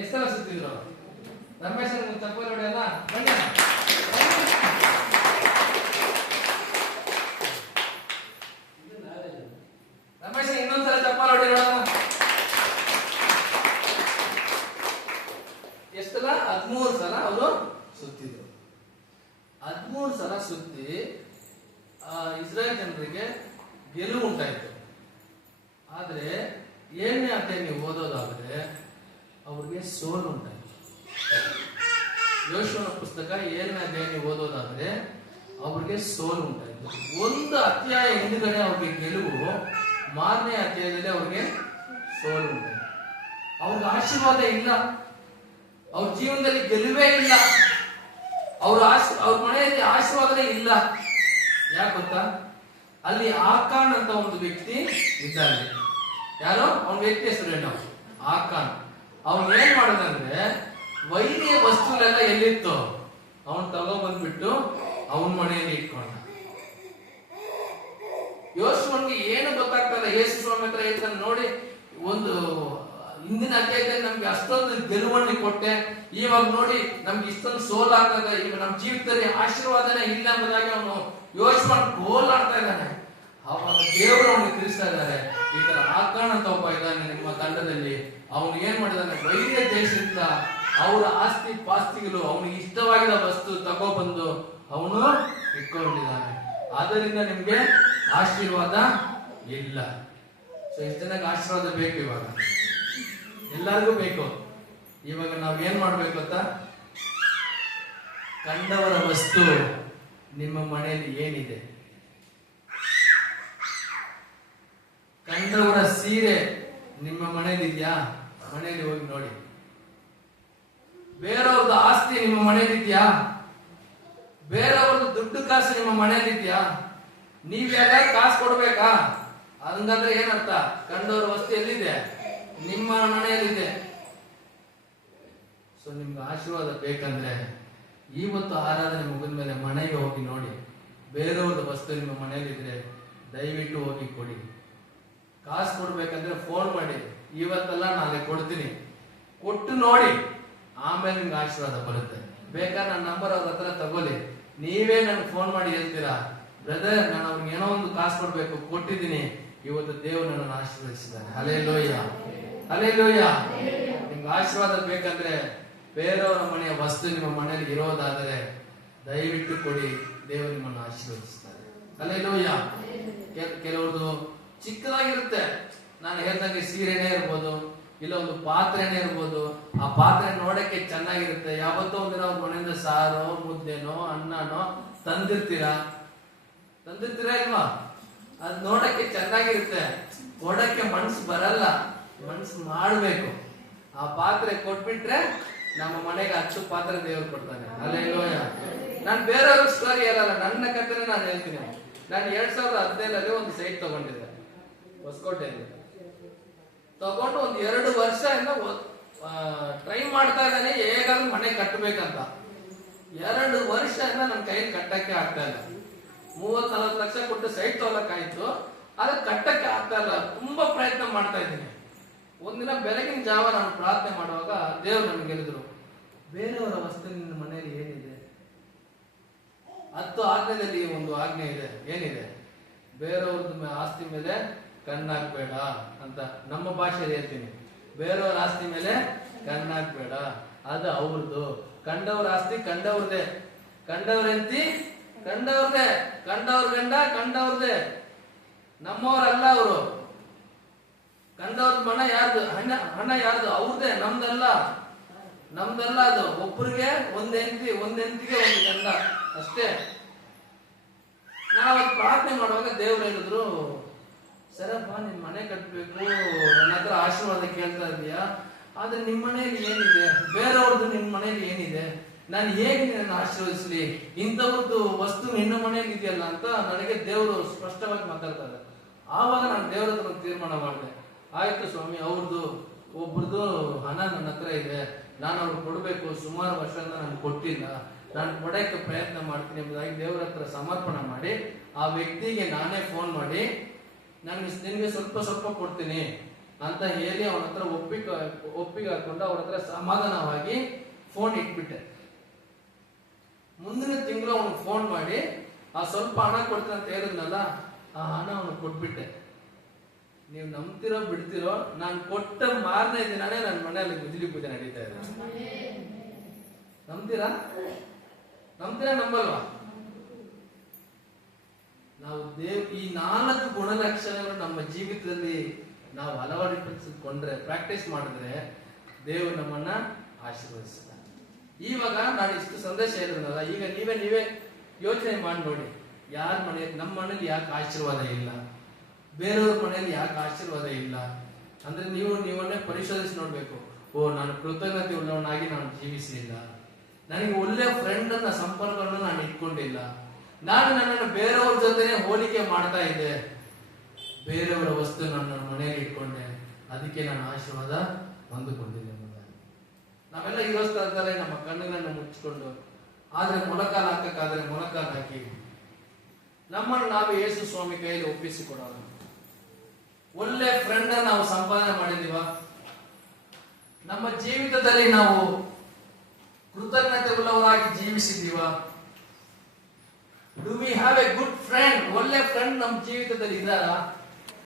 ಎಷ್ಟು ಸಲ ಸುತ್ತಿದ್ರು? ರಮೇಶ್ ಚಪ್ಪಲ್ ಹೊಡೆಯಲ್ಲ, ಬನ್ನಿ. ರಮೇಶ್ ಇನ್ನೊಂದ್ಸಲ ಚಪ್ಪಲ್ ಹೊಡಿ ನೋಡೋಣ. ಎಷ್ಟು ಸಲ? 13 ಸಲ ಅವರು ಸುತ್ತಿದ್ರು. 13 ಸಲ ಸುತ್ತಿ ಇಸ್ರಾಯೇಲ್ ಜನರಿಗೆ ಗೆಲುವು ಉಂಟಾಯಿತು. ಆದ್ರೆ 7ನೇ ಅಧ್ಯಾಯ ನೀವು ಓದೋದಾದ್ರೆ ಅವ್ರಿಗೆ ಸೋಲು ಉಂಟಾಯಿತು. ಯೋಶುವನ ಪುಸ್ತಕ 7ನೇ ಅಧ್ಯಾಯ ನೀವು ಓದೋದಾದ್ರೆ ಅವ್ರಿಗೆ ಸೋಲು ಉಂಟಾಯಿತು. ಒಂದು ಅಧ್ಯಾಯ ಹಿಂದುಗಡೆ ಅವ್ರಿಗೆ ಗೆಲುವು, 6ನೇ ಅಧ್ಯಾಯದಲ್ಲಿ ಅವ್ರಿಗೆ ಸೋಲು ಉಂಟಾಯಿತು. ಅವ್ರಿಗೆ ಆಶೀರ್ವಾದ ಇಲ್ಲ, ಅವ್ರ ಜೀವನದಲ್ಲಿ ಗೆಲುವೇ ಇಲ್ಲ, ಅವ್ರ ಮನೆಯಲ್ಲಿ ಆಶೀರ್ವಾದನೇ ಇಲ್ಲ. ಯಾಕೆ ಗೊತ್ತಾ? ಅಲ್ಲಿ ಆಕಾನ್ ಅಂತ ಒಂದು ವ್ಯಕ್ತಿ ಇದ್ದಾನೆ. ಯಾರೋ ಅವನ ವ್ಯಕ್ತಿ ಹೆಸರೇನು? ಆಕಾನ್. ಅವನ್ ಏನ್ ಮಾಡೋದಂದ್ರೆ, ವೈದ್ಯ ವಸ್ತುಗಳೆಲ್ಲ ಎಲ್ಲಿತ್ತು ಅವನ್ ತಗೊಂಡ್ಬಂದ್ಬಿಟ್ಟು ಅವನ ಮನೆಯಲ್ಲಿ ಇಟ್ಕೊಂಡ. ಯೋಶುವನಿಗೆ ಏನು ಗೊತ್ತಾಗ್ತಲ್ಲ. ಯೇಸು ಸ್ವಾಮಿ ಹತ್ರ ಹೇಳ್ತಾನೆ, ನೋಡಿ, ಒಂದು ಹಿಂದಿನ ಅಧ್ಯಾಯದಲ್ಲಿ ನಮ್ಗೆ ಅಷ್ಟೊಂದು ಗೆಲುವನ್ನು ಕೊಟ್ಟೆ, ಇವಾಗ ನೋಡಿ ನಮ್ಗೆ ಇಷ್ಟೊಂದು ಸೋಲಾಗ್ತದೆ, ಈಗ ನಮ್ಮ ಜೀವಿತದಲ್ಲಿ ಆಶೀರ್ವಾದನೆ ಇಲ್ಲ ಎಂಬುದಾಗಿ ಅವನು ಯೋಶುವನ್ ಗೋಲಾಡ್ತಾ ಇದ್ದಾನೆ. ಅವಾಗ ದೇವರು ಅವನಿಗೆ ತಿಳಿಸ್ತಾ ಇದ್ದಾರೆ, ಈ ತರ ಆಕಾನ್ ಅಂತ ಒಬ್ಬ ಇದ್ದಾನೆ ನಿಮ್ಮ ತಂಡದಲ್ಲಿ. ಅವನು ಏನ್ ಮಾಡಿದಾನೆ, ವೈದ್ಯ ದೇಶದಿಂದ ಅವರ ಆಸ್ತಿ ಪಾಸ್ತಿಗಳು ಅವನಿಗೆ ಇಷ್ಟವಾಗಿದ್ದ ವಸ್ತು ತಗೊಬಂದು ಅವನು ಇಟ್ಕೊಂಡಿದ್ದಾನೆ. ಆದ್ದರಿಂದ ನಿಮ್ಗೆ ಆಶೀರ್ವಾದ ಇಲ್ಲ. ಸೊ ಎಷ್ಟು ಜನಕ್ಕೆ ಆಶೀರ್ವಾದ ಬೇಕು? ಇವಾಗ ಎಲ್ಲರಿಗೂ ಬೇಕು. ಇವಾಗ ನಾವ್ ಏನ್ ಮಾಡ್ಬೇಕು ಗೊತ್ತಾ? ಕಂಡವರ ವಸ್ತು ನಿಮ್ಮ ಮನೆಯಲ್ಲಿ ಏನಿದೆ, ಕಂಡವರ ಸೀರೆ ನಿಮ್ಮ ಮನೆಯಲ್ಲಿ ಇದೆಯಾ? ಮನೆಯಲ್ಲಿ ಹೋಗಿ ನೋಡಿ. ಬೇರೆಯವ್ರದ್ದು ಆಸ್ತಿ ನಿಮ್ಮ ಮನೆಯಲ್ಲಿ ಇದೆಯಾ? ಬೇರೆಯವ್ರದ್ದು ದುಡ್ಡು ಕಾಸು ನಿಮ್ಮ ಮನೆಯಲ್ಲಿ ಇದೆಯಾ? ನೀವೆಲ್ಲ ಕಾಸು ಕೊಡ್ಬೇಕಾ? ಹಂಗಂದ್ರೆ ಏನರ್ಥ? ಕಂಡವರ ವಸ್ತು ಎಲ್ಲಿದೆ? ನಿಮ್ಮ ಮನೆಯಲ್ಲಿದೆ. ಸೊ ನಿಮ್ಗೆ ಆಶೀರ್ವಾದ ಬೇಕಂದ್ರೆ ಇವತ್ತು ಆರಾಧನೆ ಮುಗಿದ ಮೇಲೆ ಮನೆಗೆ ಹೋಗಿ ನೋಡಿ. ಬೇರೆಯವ್ರದ್ದು ವಸ್ತು ನಿಮ್ಮ ಮನೆಯಲ್ಲಿದ್ರೆ ದಯವಿಟ್ಟು ಹೋಗಿ ಕೊಡಿ. ಕಾಸು ಕೊಡ್ಬೇಕಂದ್ರೆ ಫೋನ್ ಮಾಡಿ, ಇವತ್ತಲ್ಲ ನಾಳೆ ಕೊಡ್ತೀನಿ, ಕೊಟ್ಟು ನೋಡಿ, ಆಮೇಲೆ ನಿಮ್ಗೆ ಆಶೀರ್ವಾದ ಬರುತ್ತೆ. ಬೇಕಾದ್ರೆ ನನ್ನ ನಂಬರ್ ಅವ್ರ ಹತ್ರ ತಗೊಳ್ಳಿ. ನೀವೇ ನನ್ಗೆ ಫೋನ್ ಮಾಡಿ ಹೇಳ್ತೀರಾ, ಬ್ರದರ್ ನಾನು ಅವ್ರಿಗೆ ಏನೋ ಒಂದು ಕಾಸು ಕೊಡ್ಬೇಕು, ಕೊಟ್ಟಿದ್ದೀನಿ, ಇವತ್ತು ದೇವರು ನನ್ನನ್ನು ಆಶೀರ್ವದಿಸಿದ್ದಾನೆ. Hallelujah, hallelujah. ನಿಮ್ಗೆ ಆಶೀರ್ವಾದ ಬೇಕಂದ್ರೆ ಬೇರೆಯವರ ಮನೆಯ ವಸ್ತು ನಿಮ್ಮ ಮನೆಯಲ್ಲಿ ಇರೋದಾದರೆ ದಯವಿಟ್ಟು ಕೊಡಿ. ದೇವರು ನಿಮ್ಮನ್ನು ಆಶೀರ್ವದಿಸ್ತಾರೆ. ಹಲ್ಲೆಲೂಯಾ. ಕೆಲವ್ರದ್ದು ಚಿಕ್ಕದಾಗಿರುತ್ತೆ. ನಾನು ಹೇಳ್ದಂಗೆ ಸೀರೆನೇ ಇರ್ಬೋದು, ಇಲ್ಲ ಒಂದು ಪಾತ್ರೆನೇ ಇರ್ಬೋದು. ಆ ಪಾತ್ರೆ ನೋಡಕ್ಕೆ ಚೆನ್ನಾಗಿರುತ್ತೆ. ಯಾವತ್ತೋ ಒಂದಿನ ಅವ್ರ ಮನೆಯಿಂದ ಸಾರೋ ಮುದ್ದೆನೋ ಅನ್ನನೋ ತಂದಿರ್ತೀರಾ ಇಲ್ವಾ? ಅದ್ ನೋಡಕ್ಕೆ ಚೆನ್ನಾಗಿರುತ್ತೆ, ಕೊಡಕ್ಕೆ ಮನ್ಸು ಬರಲ್ಲ. ಮನ್ಸು ಮಾಡ್ಬೇಕು. ಆ ಪಾತ್ರೆ ಕೊಟ್ಬಿಟ್ರೆ ನಮ್ಮ ಮನೆಗೆ 10 ಪಾತ್ರೆ ದೇವ್ರು ಕೊಡ್ತಾನೆ. ಹಲ್ಲೆಲೂಯಾ. ನಾನು ಬೇರೆಯವ್ರ ಸ್ಟೋರಿ ಹೇಳಲ್ಲ, ನನ್ನ ಕಥೆನೇ ನಾನು ಹೇಳ್ತೀನಿ. ನಾನು 2015 ಒಂದು ಸೈಟ್ ತಗೊಂಡಿದ್ದೆ ಹೊಸಕೋಟೆಯಲ್ಲಿ. ತಗೊಂಡು ಒಂದು 2 ವರ್ಷದಿಂದ ಟ್ರೈ ಮಾಡ್ತಾ ಇದ್ದಾನೆ ಹೇಗಾದ್ರೂ ಮನೆ ಕಟ್ಟಬೇಕಂತ. 2 ವರ್ಷದಿಂದ ನನ್ನ ಕೈಯಲ್ಲಿ ಕಟ್ಟಕ್ಕೆ ಆಗ್ತಾ ಇಲ್ಲ. 30-40 ಲಕ್ಷ ಕೊಟ್ಟು ಸೈಟ್ ತಗೊಳಕ್ಕಾಯ್ತು, ಆದ್ರೆ ಕಟ್ಟಕ್ಕೆ ಆಗ್ತಾ ಇಲ್ಲ. ತುಂಬಾ ಪ್ರಯತ್ನ ಮಾಡ್ತಾ ಇದ್ದೀನಿ. ಒಂದಿನ ಬೆಳಗಿನ ಜಾವ ನಾನು ಪ್ರಾರ್ಥನೆ ಮಾಡುವಾಗ ದೇವ್ರು ನನ್ಗೆ ಹೇಳಿದ್ರು, ಬೇರೆಯವರ ವಸ್ತು ನಿನ್ನ ಮನೆಯಲ್ಲಿ ಏನಿದೆ? 10 ಆಜ್ಞೆಯಲ್ಲಿ ಒಂದು ಆಜ್ಞೆ ಇದೆ. ಏನಿದೆ? ಬೇರೆಯವ್ರದ್ದು ಆಸ್ತಿ ಮೇಲೆ ಕಣ್ಣಾಕ್ಬೇಡ ಅಂತ. ನಮ್ಮ ಭಾಷೆಯಲ್ಲಿ ಹೇಳ್ತೀನಿ, ಬೇರೆಯವ್ರ ಆಸ್ತಿ ಮೇಲೆ ಕಣ್ಣಾಕ್ಬೇಡ, ಅದು ಅವ್ರದ್ದು. ಕಂಡವ್ರ ಆಸ್ತಿ ಕಂಡವ್ರದೇ, ಕಂಡವ್ರ ಹೆಂಡತಿ ಕಂಡವ್ರದೇ, ಕಂಡವ್ರ ಗಂಡ ಕಂಡವ್ರದೇ, ನಮ್ಮವರಲ್ಲ ಅವರು. ಕಂಡವ್ರ ಮನ ಯಾರ್ದು? ಹಣ ಯಾರ್ದು? ಅವ್ರದೇ, ನಮ್ದಲ್ಲ. ಅದು ಒಬ್ಬರಿಗೆ ಒಂದ್ ಹೆಂಡತಿಗೆ ಒಂದು ಗಂಡ ಅಷ್ಟೇ. ನಾವು ಪ್ರಾರ್ಥನೆ ಮಾಡುವಾಗ ದೇವ್ರು ಹೇಳಿದ್ರು, ಸರಪ್ಪ ನಿನ್ ಮನೆ ಕಟ್ಬೇಕು, ನನ್ನ ಹತ್ರ ಆಶೀರ್ವಾದ ಕೇಳ್ತಾ ಇದೀಯಾ, ಆದ್ರೆ ನಿಮ್ ಮನೆಯಲ್ಲಿ ಏನಿದೆ? ಬೇರೆಯವ್ರದ್ದು ನಿನ್ ಮನೆಯಲ್ಲಿ ಏನಿದೆ? ನಾನು ಹೇಗೆ ನನ್ನ ಆಶೀರ್ವದಿಸ್ಲಿ? ಇಂಥವ್ರದ್ದು ವಸ್ತು ನಿನ್ನ ಮನೆಯಲ್ಲಿ ಇದೆಯಲ್ಲ ಅಂತ ನನಗೆ ದೇವರು ಸ್ಪಷ್ಟವಾಗಿ ಮಾತಾಡ್ತಾರೆ. ಆವಾಗ ನಾನು ದೇವರ ಹತ್ರ ತೀರ್ಮಾನ ಮಾಡಿದೆ, ಆಯ್ತು ಸ್ವಾಮಿ, ಅವ್ರದ್ದು ಒಬ್ರದ್ದು ಹಣ ನನ್ನ ಹತ್ರ ಇದೆ, ನಾನು ಅವ್ರಿಗೆ ಕೊಡ್ಬೇಕು. ಸುಮಾರು ವರ್ಷದಿಂದ ನಾನು ಕೊಟ್ಟಿಲ್ಲ, ನಾನು ಕೊಡಕ್ಕೆ ಪ್ರಯತ್ನ ಮಾಡ್ತೀನಿ ಎಂಬುದಾಗಿ ದೇವರ ಹತ್ರ ಸಮರ್ಪಣೆ ಮಾಡಿ, ಆ ವ್ಯಕ್ತಿಗೆ ನಾನೇ ಫೋನ್ ಮಾಡಿ ನಿನ್ಗೆ ಸ್ವಲ್ಪ ಕೊಡ್ತೀನಿ ಅಂತ ಹೇಳಿ ಅವನ ಹತ್ರ ಒಪ್ಪಿಗೆ ಹಾಕೊಂಡು ಅವ್ರ ಹತ್ರ ಸಮಾಧಾನವಾಗಿ ಫೋನ್ ಇಟ್ಬಿಟ್ಟೆ. ಮುಂದಿನ ತಿಂಗಳು ಅವನಿಗೆ ಫೋನ್ ಮಾಡಿ ಆ ಸ್ವಲ್ಪ ಹಣ ಕೊಡ್ತೀನಿ ಅಂತ ಹೇಳಿದ್ನಲ್ಲ, ಆ ಹಣ ಅವನಿಗೆ ಕೊಟ್ಬಿಟ್ಟೆ. ನೀವು ನಂಬ್ತಿರೋ ಬಿಡ್ತಿರೋ, ನಾನು ಕೊಟ್ಟ ಮಾರನೇ ದಿನಾನೇ ನನ್ನ ಮನೆಯಲ್ಲಿ ಬಿಜಿಲಿ ಪೂಜೆ ನಡೀತಾ ಇದೆ. ನಂಬ್ತೀರಾ ನಂಬಲ್ವಾ? ನಾವು ಈ 4 ಗುಣಲಕ್ಷಣಗಳು ನಮ್ಮ ಜೀವಿತದಲ್ಲಿ ನಾವು ಅಳವಡಿಸಿಕೊಂಡ್ರೆ, ಪ್ರಾಕ್ಟೀಸ್ ಮಾಡಿದ್ರೆ ದೇವರು ನಮ್ಮನ್ನ ಆಶೀರ್ವದಿಸ್ತಾನೆ. ಇವಾಗ ನಾನು ಇಷ್ಟು ಸಂದೇಶ ಹೇಳಿದ್ನಲ್ಲ, ಈಗ ನೀವೇ ಯೋಚನೆ ಮಾಡಿ ನೋಡಿ, ಯಾರ ಮನೆಯಲ್ಲಿ, ನಮ್ಮ ಮನೇಲಿ ಯಾಕೆ ಆಶೀರ್ವಾದ ಇಲ್ಲ, ಬೇರೆಯವ್ರ ಮನೆಯಲ್ಲಿ ಯಾಕೆ ಆಶೀರ್ವಾದ ಇಲ್ಲ ಅಂದ್ರೆ ನೀವನ್ನೇ ಪರಿಶೋಧಿಸಿ ನೋಡ್ಬೇಕು. ನಾನು ಕೃತಜ್ಞತೆ ಉಳ್ಳವನಾಗಿ ನಾನು ಜೀವಿಸಲಿಲ್ಲ, ನನಗೆ ಒಳ್ಳೆ ಫ್ರೆಂಡ್ ಅನ್ನ ಸಂಪರ್ಕವನ್ನು ನಾನು ಇಟ್ಕೊಂಡಿಲ್ಲ, ನಾನು ನನ್ನನ್ನು ಬೇರೆಯವ್ರ ಜೊತೆ ಹೋಲಿಕೆ ಮಾಡ್ತಾ ಇದ್ದೆ, ಬೇರೆಯವರ ವಸ್ತು ನನ್ನ ಮನೆಯಲ್ಲಿ ಇಟ್ಕೊಂಡೆ, ಅದಕ್ಕೆ ನಾನು ಆಶೀರ್ವಾದ ಹೊಂದಿಕೊಂಡಿದ್ದೆ. ನಾವೆಲ್ಲ ಇರೋ ಸ್ಥಳದಲ್ಲೇ ನಮ್ಮ ಕಣ್ಣುಗಳನ್ನು ಮುಚ್ಚಿಕೊಂಡು, ಆದ್ರೆ ಮೊಳಕಾಲು ಹಾಕಕ್ಕಾದ್ರೆ ಮೊಳಕಾಲು ಹಾಕಿ ನಮ್ಮನ್ನು ನಾವು ಯೇಸು ಸ್ವಾಮಿ ಕೈಯಲ್ಲಿ ಒಪ್ಪಿಸಿಕೊಡೋಣ. ಒಳ್ಳೆ ಫ್ರೆಂಡ್ ನಾವು ಸಂಪಾದನೆ ಮಾಡಿದೀವ? ನಮ್ಮ ಜೀವಿತದಲ್ಲಿ ನಾವು ಕೃತಜ್ಞತೆ ಉಳ್ಳವರಾಗಿ ಜೀವಿಸಿದೀವ? Do we have a good friend? ಒಳ್ಳೆ ಫ್ರೆಂಡ್ ನಮ್ಮ ಜೀವಿತದಲ್ಲಿ ಇದ್ದಾರಾ?